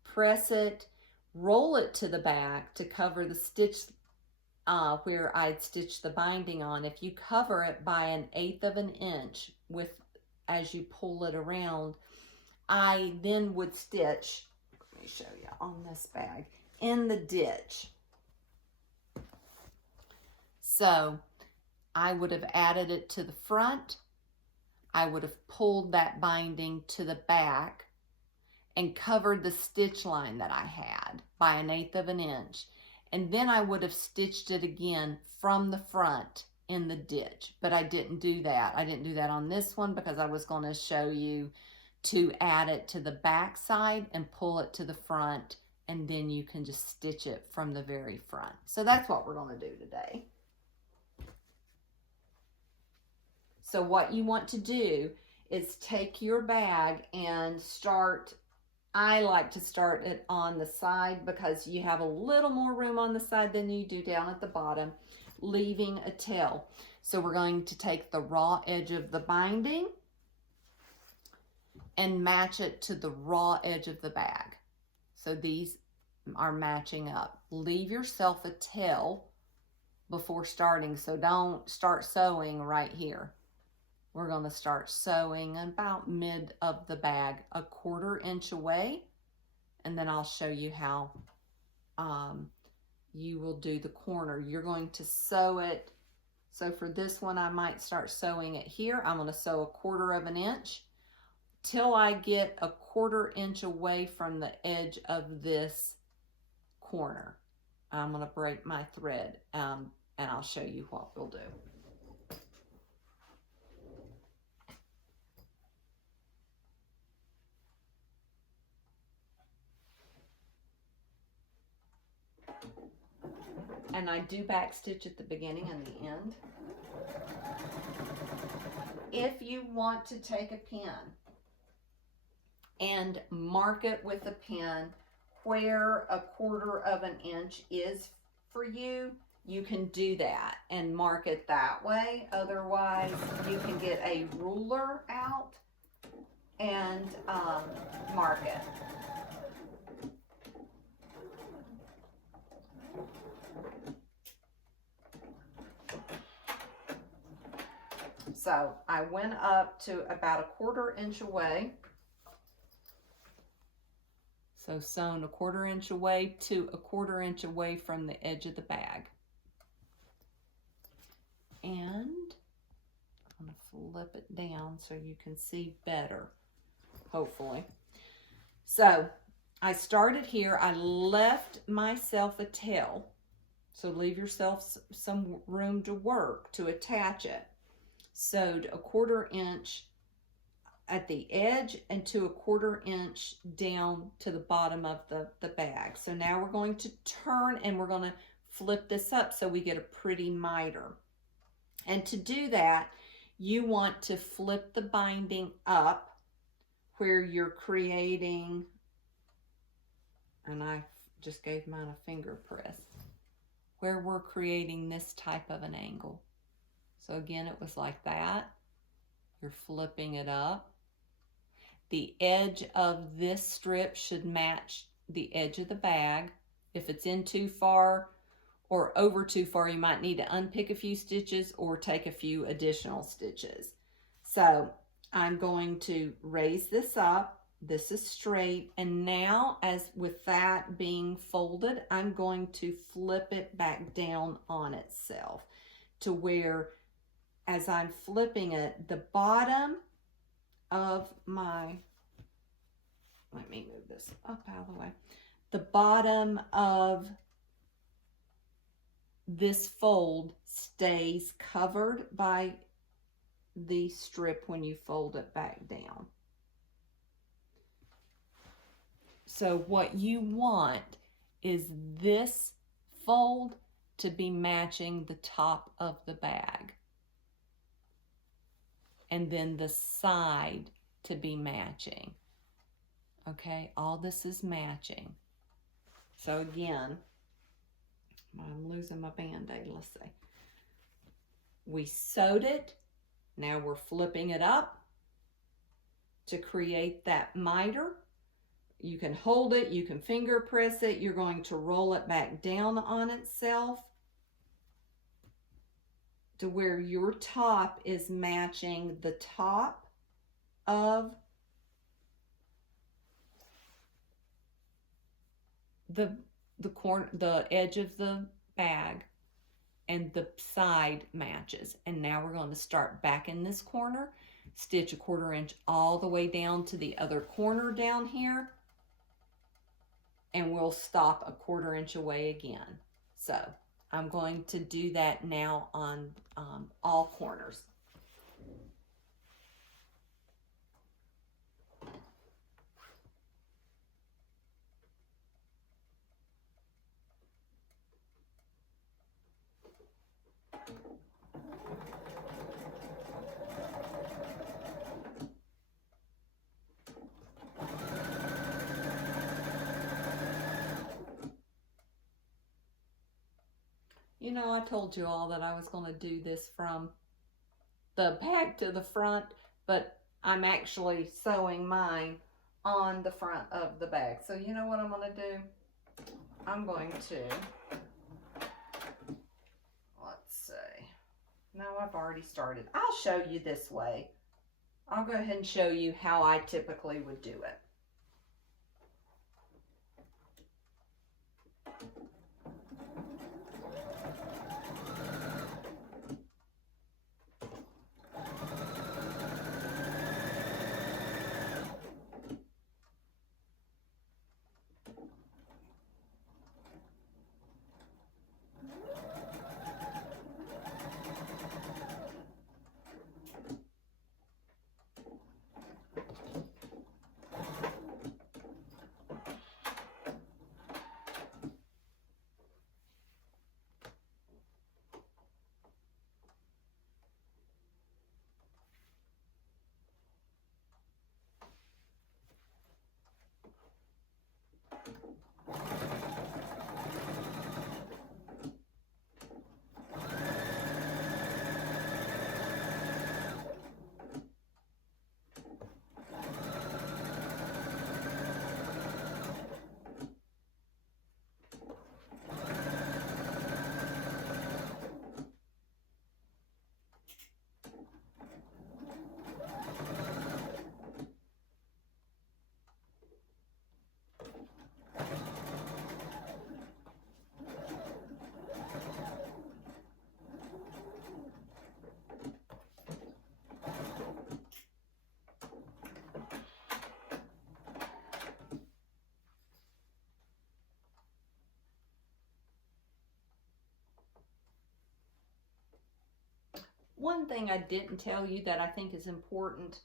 press it, roll it to the back to cover the stitch where I'd stitch the binding on. If you cover it by 1/8 of an inch as you pull it around, I then would stitch, let me show you on this bag, in the ditch. So I would have added it to the front. I would have pulled that binding to the back and covered the stitch line that I had by 1/8 of an inch. and then I would have stitched it again from the front in the ditch, but I didn't do that. I didn't do that on this one because I was going to show you to add it to the back side and pull it to the front, and then you can just stitch it from the very front. So that's what we're going to do today. So what you want to do is take your bag and start, I like to start it on the side because you have a little more room on the side than you do down at the bottom, leaving a tail. So we're going to take the raw edge of the binding and match it to the raw edge of the bag. So these are matching up. Leave yourself a tail before starting, so don't start sewing right here. We're going to start sewing about mid of the bag, a 1/4 inch away, and then I'll show you how you will do the corner. You're going to sew it. So for this one, I might start sewing it here. I'm going to sew a 1/4 inch till I get a 1/4 inch away from the edge of this corner. I'm going to break my thread and I'll show you what we'll do. And I do back stitch at the beginning and the end. If you want to take a pen and mark it with a pen where a 1/4 inch is for you, you can do that and mark it that way. Otherwise, you can get a ruler out and mark it. So I went up to about a 1/4 inch away. So sewn a 1/4 inch away to a 1/4 inch away from the edge of the bag. And I'm going to flip it down so you can see better, hopefully. So I started here. I left myself a tail. So leave yourself some room to work to attach it. Sewed a 1/4 inch at the edge and to a 1/4 inch down to the bottom of the bag. So now we're going to turn and we're going to flip this up so we get a pretty miter. And to do that, you want to flip the binding up where you're creating, and I just gave mine a finger press, where we're creating this type of an angle. So again, it was like that. You're flipping it up. The edge of this strip should match the edge of the bag. If it's in too far or over too far, you might need to unpick a few stitches or take a few additional stitches. So I'm going to raise this up. This is straight. And now, as with that being folded, I'm going to flip it back down on itself to where, as I'm flipping it, the bottom of my, let me move this up out of the way. The bottom of this fold stays covered by the strip when you fold it back down. So what you want is this fold to be matching the top of the bag, and then the side to be matching. Okay, all this is matching. So again, I'm losing my band-aid, let's see. We sewed it, now we're flipping it up to create that miter. You can hold it, you can finger press it, you're going to roll it back down on itself to where your top is matching the top of the corner, the edge of the bag, and the side matches. And now we're going to start back in this corner, stitch a 1/4 inch all the way down to the other corner down here, and we'll stop a 1/4 inch away again. So I'm going to do that now on all corners. You know, I told you all that I was going to do this from the back to the front, but I'm actually sewing mine on the front of the bag. So you know what I'm going to do? I'm going to, let's see. No, I've already started. I'll show you this way. I'll go ahead and show you how I typically would do it. One thing I didn't tell you that I think is important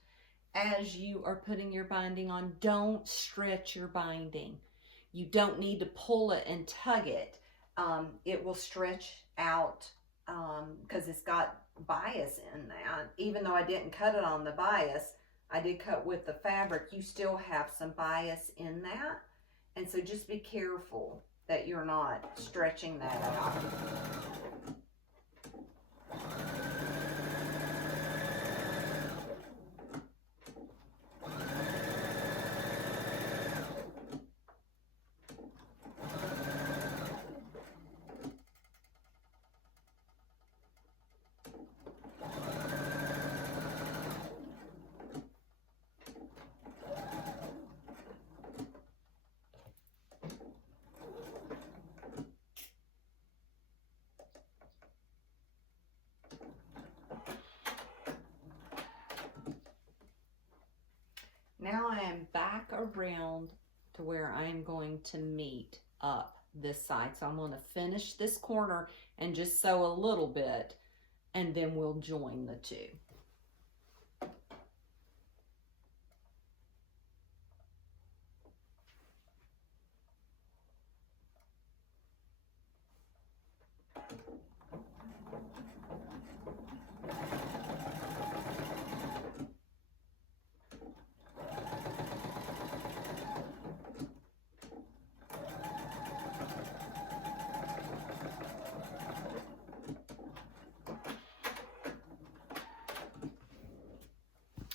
as you are putting your binding on, don't stretch your binding. You don't need to pull it and tug it. It will stretch out because it's got bias in that. Even though I didn't cut it on the bias, I did cut with the fabric, you still have some bias in that. And so just be careful that you're not stretching that out. Now I am back around to where I'm going to meet up this side. So I'm going to finish this corner and just sew a little bit, and then we'll join the two.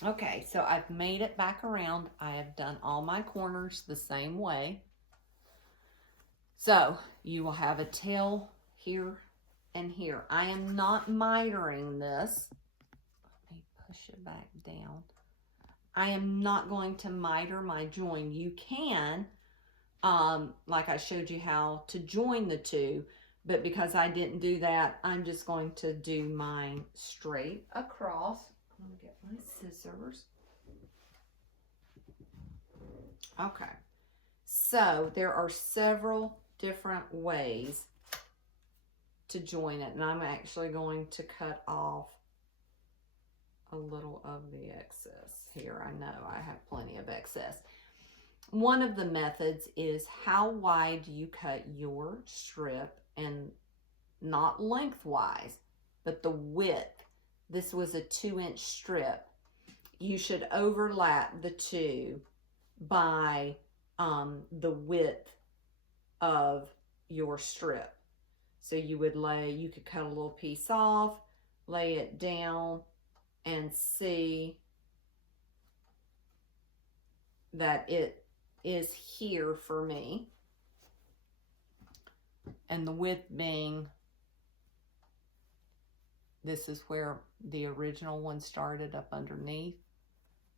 Okay, so I've made it back around. I have done all my corners the same way. So you will have a tail here and here. I am not mitering this. Let me push it back down. I am not going to miter my join. You can, like I showed you how to join the two, but because I didn't do that, I'm just going to do mine straight across. I'm gonna get my scissors. Okay, so there are several different ways to join it. And I'm actually going to cut off a little of the excess here. I know I have plenty of excess. One of the methods is how wide do you cut your strip, and not lengthwise, but the width. This was a 2-inch strip. You should overlap the two by the width of your strip. So you could cut a little piece off, lay it down, and see that it is here for me. And the width being, this is where the original one started up underneath.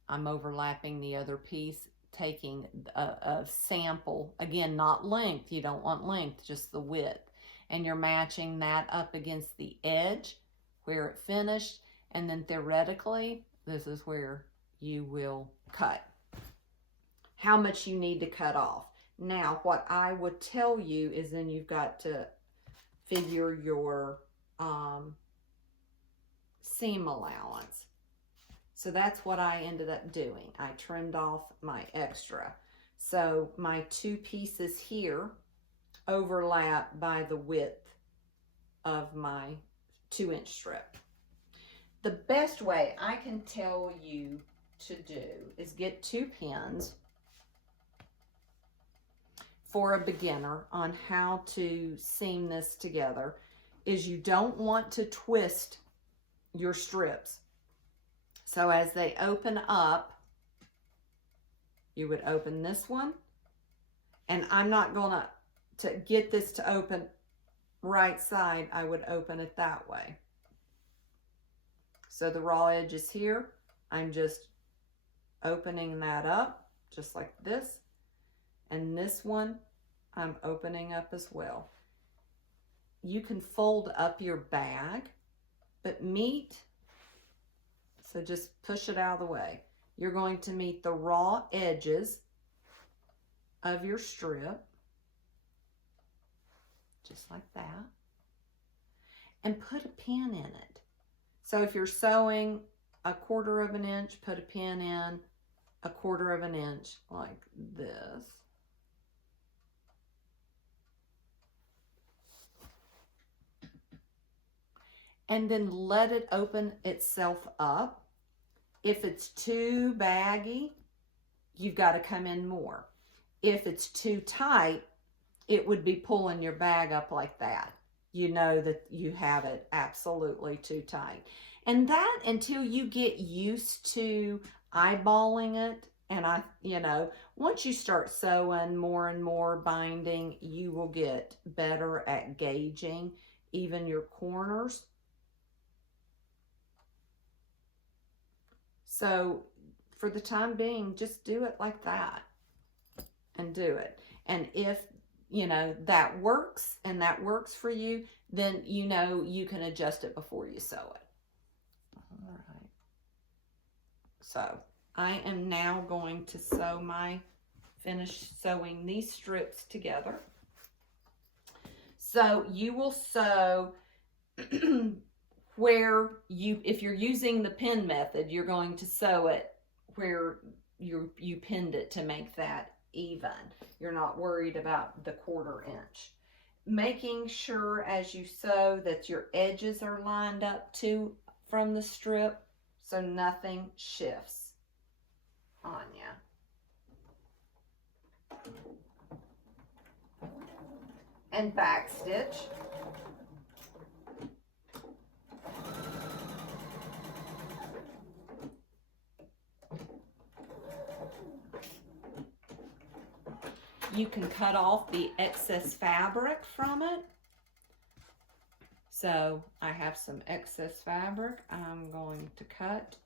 I'm overlapping the other piece, taking a sample, again, not length, you don't want length, just the width. And you're matching that up against the edge where it finished, and then theoretically, this is where you will cut. How much you need to cut off. Now, what I would tell you is then you've got to figure your seam allowance. So that's what I ended up doing. I trimmed off my extra. So my 2 pieces here overlap by the width of my 2-inch strip. The best way I can tell you to do is get 2 pins for a beginner on how to seam this together. Is you don't want to twist your strips. So as they open up, you would open this one, and I'm not gonna, to get this to open right side, I would open it that way. So the raw edge is here. I'm just opening that up, just like this. And this one, I'm opening up as well. You can fold up your bag, but so just push it out of the way. You're going to meet the raw edges of your strip, just like that, and put a pin in it. So if you're sewing 1/4 of an inch, put a pin in 1/4 of an inch like this. And then let it open itself up. If it's too baggy, you've got to come in more. If it's too tight, it would be pulling your bag up like that. You know that you have it absolutely too tight. And that, until you get used to eyeballing it, and once you start sewing more and more binding, you will get better at gauging even your corners. So for the time being, just do it like that and do it. And if that works and that works for you, then you can adjust it before you sew it. All right. So I am now going to finish sewing these strips together. So you will sew where if you're using the pin method, you're going to sew it where you pinned it to make that even. You're not worried about the 1/4 inch. Making sure as you sew that your edges are lined up from the strip so nothing shifts on you. And back stitch. You can cut off the excess fabric from it. So I have some excess fabric I'm going to cut.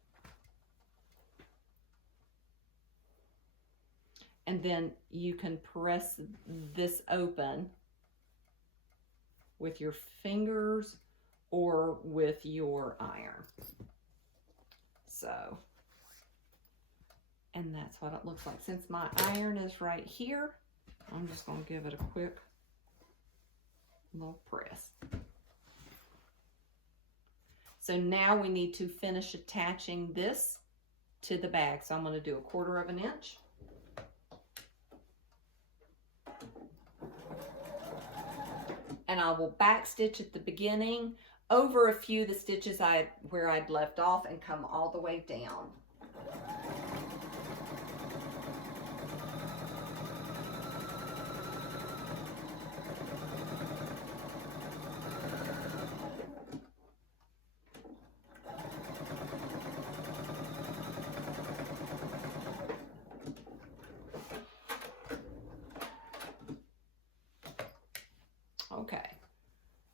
And then you can press this open with your fingers or with your iron. So, and that's what it looks like. Since my iron is right here, I'm just going to give it a quick little press. So now we need to finish attaching this to the bag. So I'm going to do 1/4 inch. And I will back stitch at the beginning over a few of the stitches where I'd left off and come all the way down. Okay,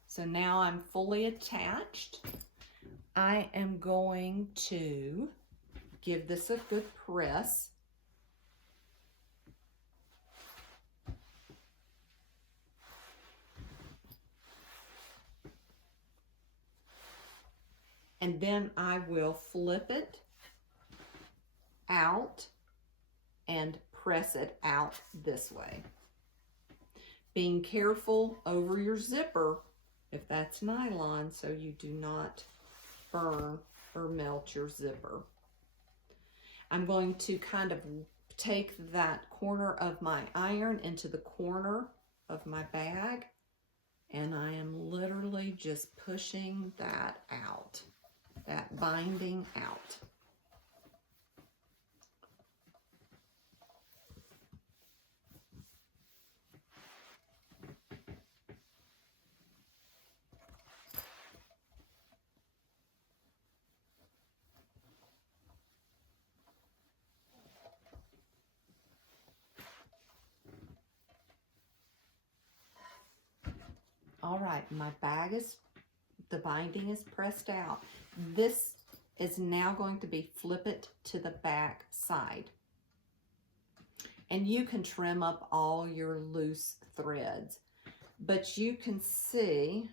so now I'm fully attached. I am going to give this a good press. And then I will flip it out and press it out this way. Being careful over your zipper if that's nylon so you do not burn or melt your zipper. I'm going to kind of take that corner of my iron into the corner of my bag, and I am literally just pushing that out, that binding out. All right, my bag the binding is pressed out. This is now going to be flip it to the back side. And you can trim up all your loose threads, but you can see,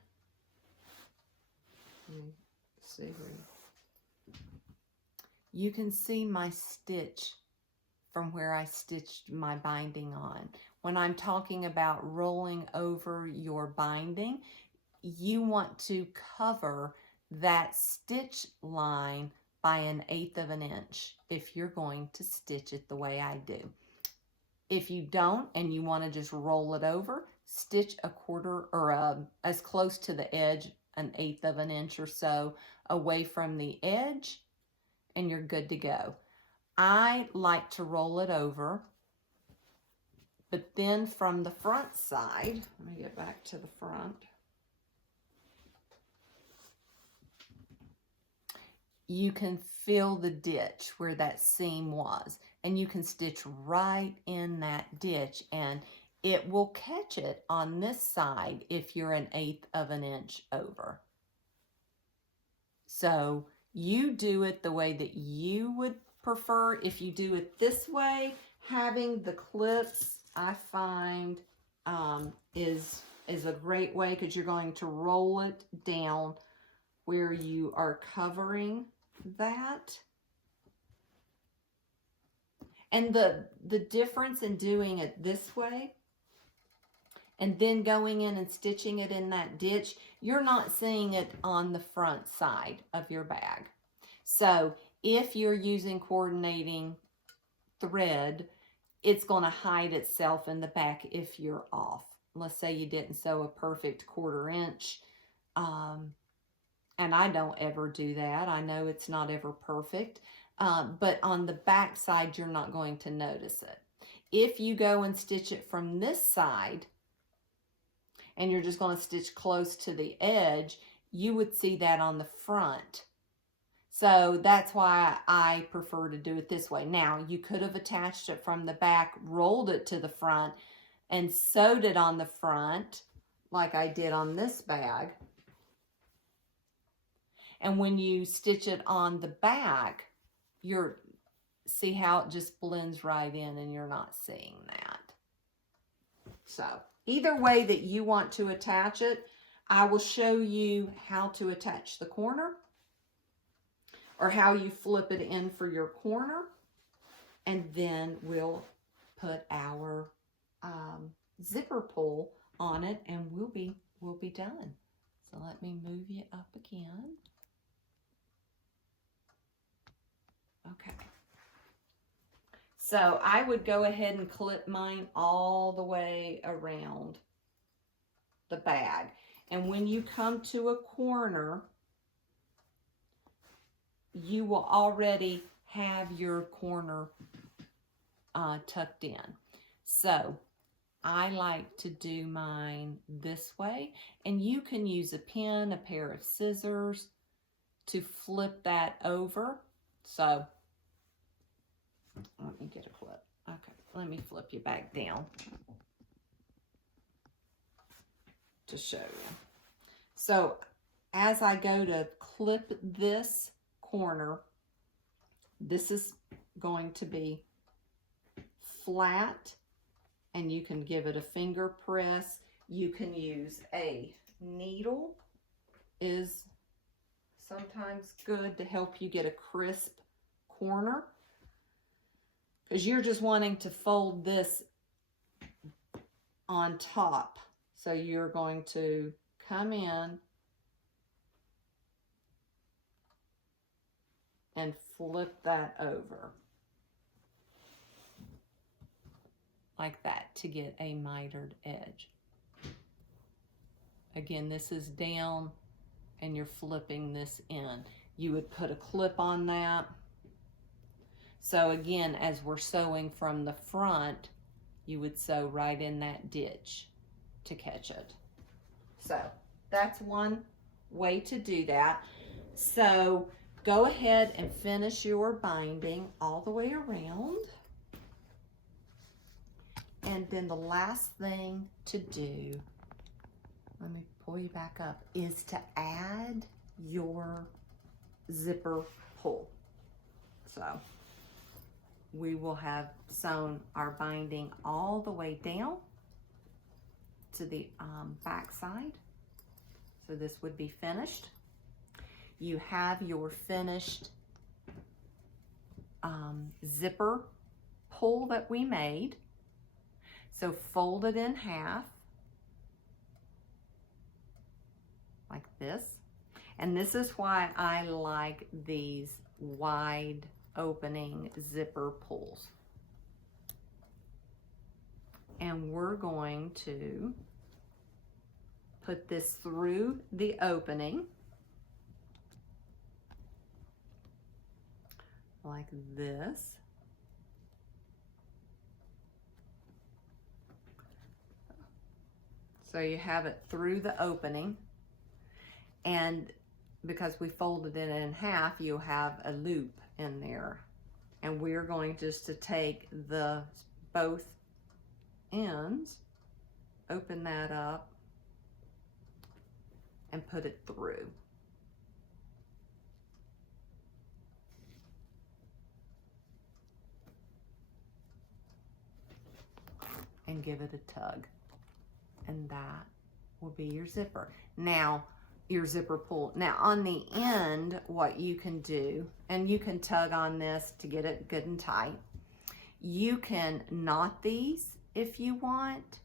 you can see my stitch from where I stitched my binding on. When I'm talking about rolling over your binding, you want to cover that stitch line by 1/8 inch if you're going to stitch it the way I do. If you don't and you want to just roll it over, stitch 1/4 or as close to the edge, 1/8 inch or so away from the edge, and you're good to go. I like to roll it over, but then from the front side, let me get back to the front. You can feel the ditch where that seam was, and you can stitch right in that ditch, and it will catch it on this side if you're 1/8 inch over. So you do it the way that you would prefer. If you do it this way, having the clips, I find, is a great way, because you're going to roll it down where you are covering that. And the difference in doing it this way and then going in and stitching it in that ditch, you're not seeing it on the front side of your bag. So if you're using coordinating thread, it's going to hide itself in the back if you're off. Let's say you didn't sew a perfect 1/4 inch, and I don't ever do that. I know it's not ever perfect, but on the back side, you're not going to notice it. If you go and stitch it from this side, and you're just going to stitch close to the edge, you would see that on the front. So that's why I prefer to do it this way. Now, you could have attached it from the back, rolled it to the front, and sewed it on the front, like I did on this bag. And when you stitch it on the back, see how it just blends right in, and you're not seeing that. So either way that you want to attach it, I will show you how to attach the corner, or how you flip it in for your corner, and then we'll put our zipper pull on it, and we'll be done. So let me move you up again. Okay. So I would go ahead and clip mine all the way around the bag. And when you come to a corner, you will already have your corner tucked in. So I like to do mine this way, and you can use a pin, a pair of scissors to flip that over. So let me get a clip. Okay, let me flip you back down to show you. So as I go to clip this corner, this is going to be flat, and you can give it a finger press. You can use a needle, is sometimes good to help you get a crisp corner, because you're just wanting to fold this on top. So you're going to come in and flip that over like that to get a mitered edge. Again, this is down and you're flipping this in. You would put a clip on that. So again, as we're sewing from the front, you would sew right in that ditch to catch it. So that's one way to do that. So go ahead and finish your binding all the way around. And then the last thing to do, let me pull you back up, is to add your zipper pull. So we will have sewn our binding all the way down to the back side. So this would be finished. You have your finished zipper pull that we made. So fold it in half like this. And this is why I like these wide opening zipper pulls. And we're going to put this through the opening like this. So you have it through the opening, and because we folded it in half, you have a loop in there. And we're going just to take the both ends, open that up, and put it through. And give it a tug. And that will be your zipper. Now, your zipper pull. Now, on the end, what you can do, and you can tug on this to get it good and tight. You can knot these if you want.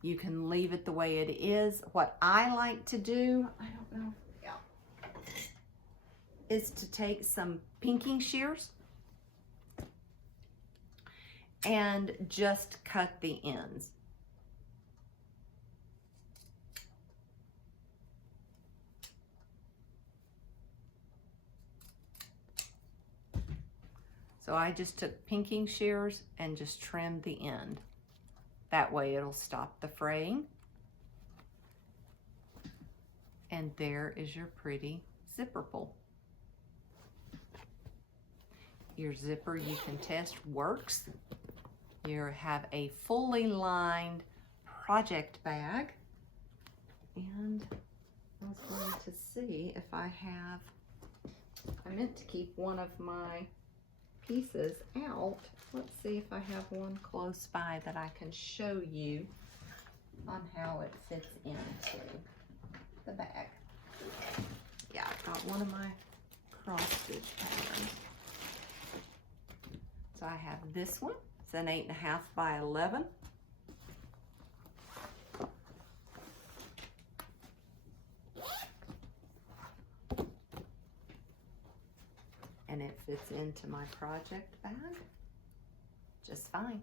You can leave it the way it is. What I like to do, I don't know, is to take some pinking shears and just cut the ends. So I just took pinking shears and just trimmed the end. That way it'll stop the fraying. And there is your pretty zipper pull. Your zipper, you can test, works. You have a fully lined project bag. And I was going to see if I meant to keep one of my pieces out. Let's see if I have one close by that I can show you on how it fits into the bag. Yeah, I've got one of my cross stitch patterns. So I have this one. It's an 8.5 by 11. And it fits into my project bag just fine.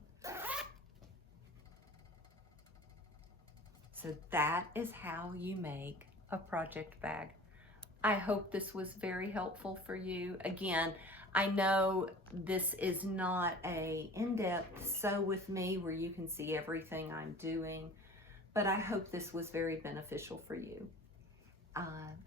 So that is how you make a project bag. I hope this was very helpful for you. Again, I know this is not a in-depth sew with me where you can see everything I'm doing, but I hope this was very beneficial for you.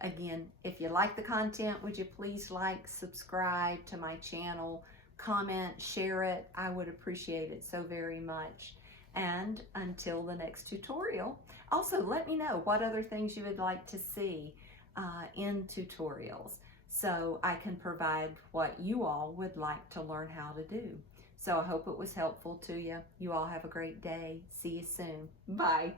Again, if you like the content, would you please like, subscribe to my channel, comment, share it. I would appreciate it so very much. And until the next tutorial, also let me know what other things you would like to see in tutorials so I can provide what you all would like to learn how to do. So I hope it was helpful to you. You all have a great day. See you soon. Bye.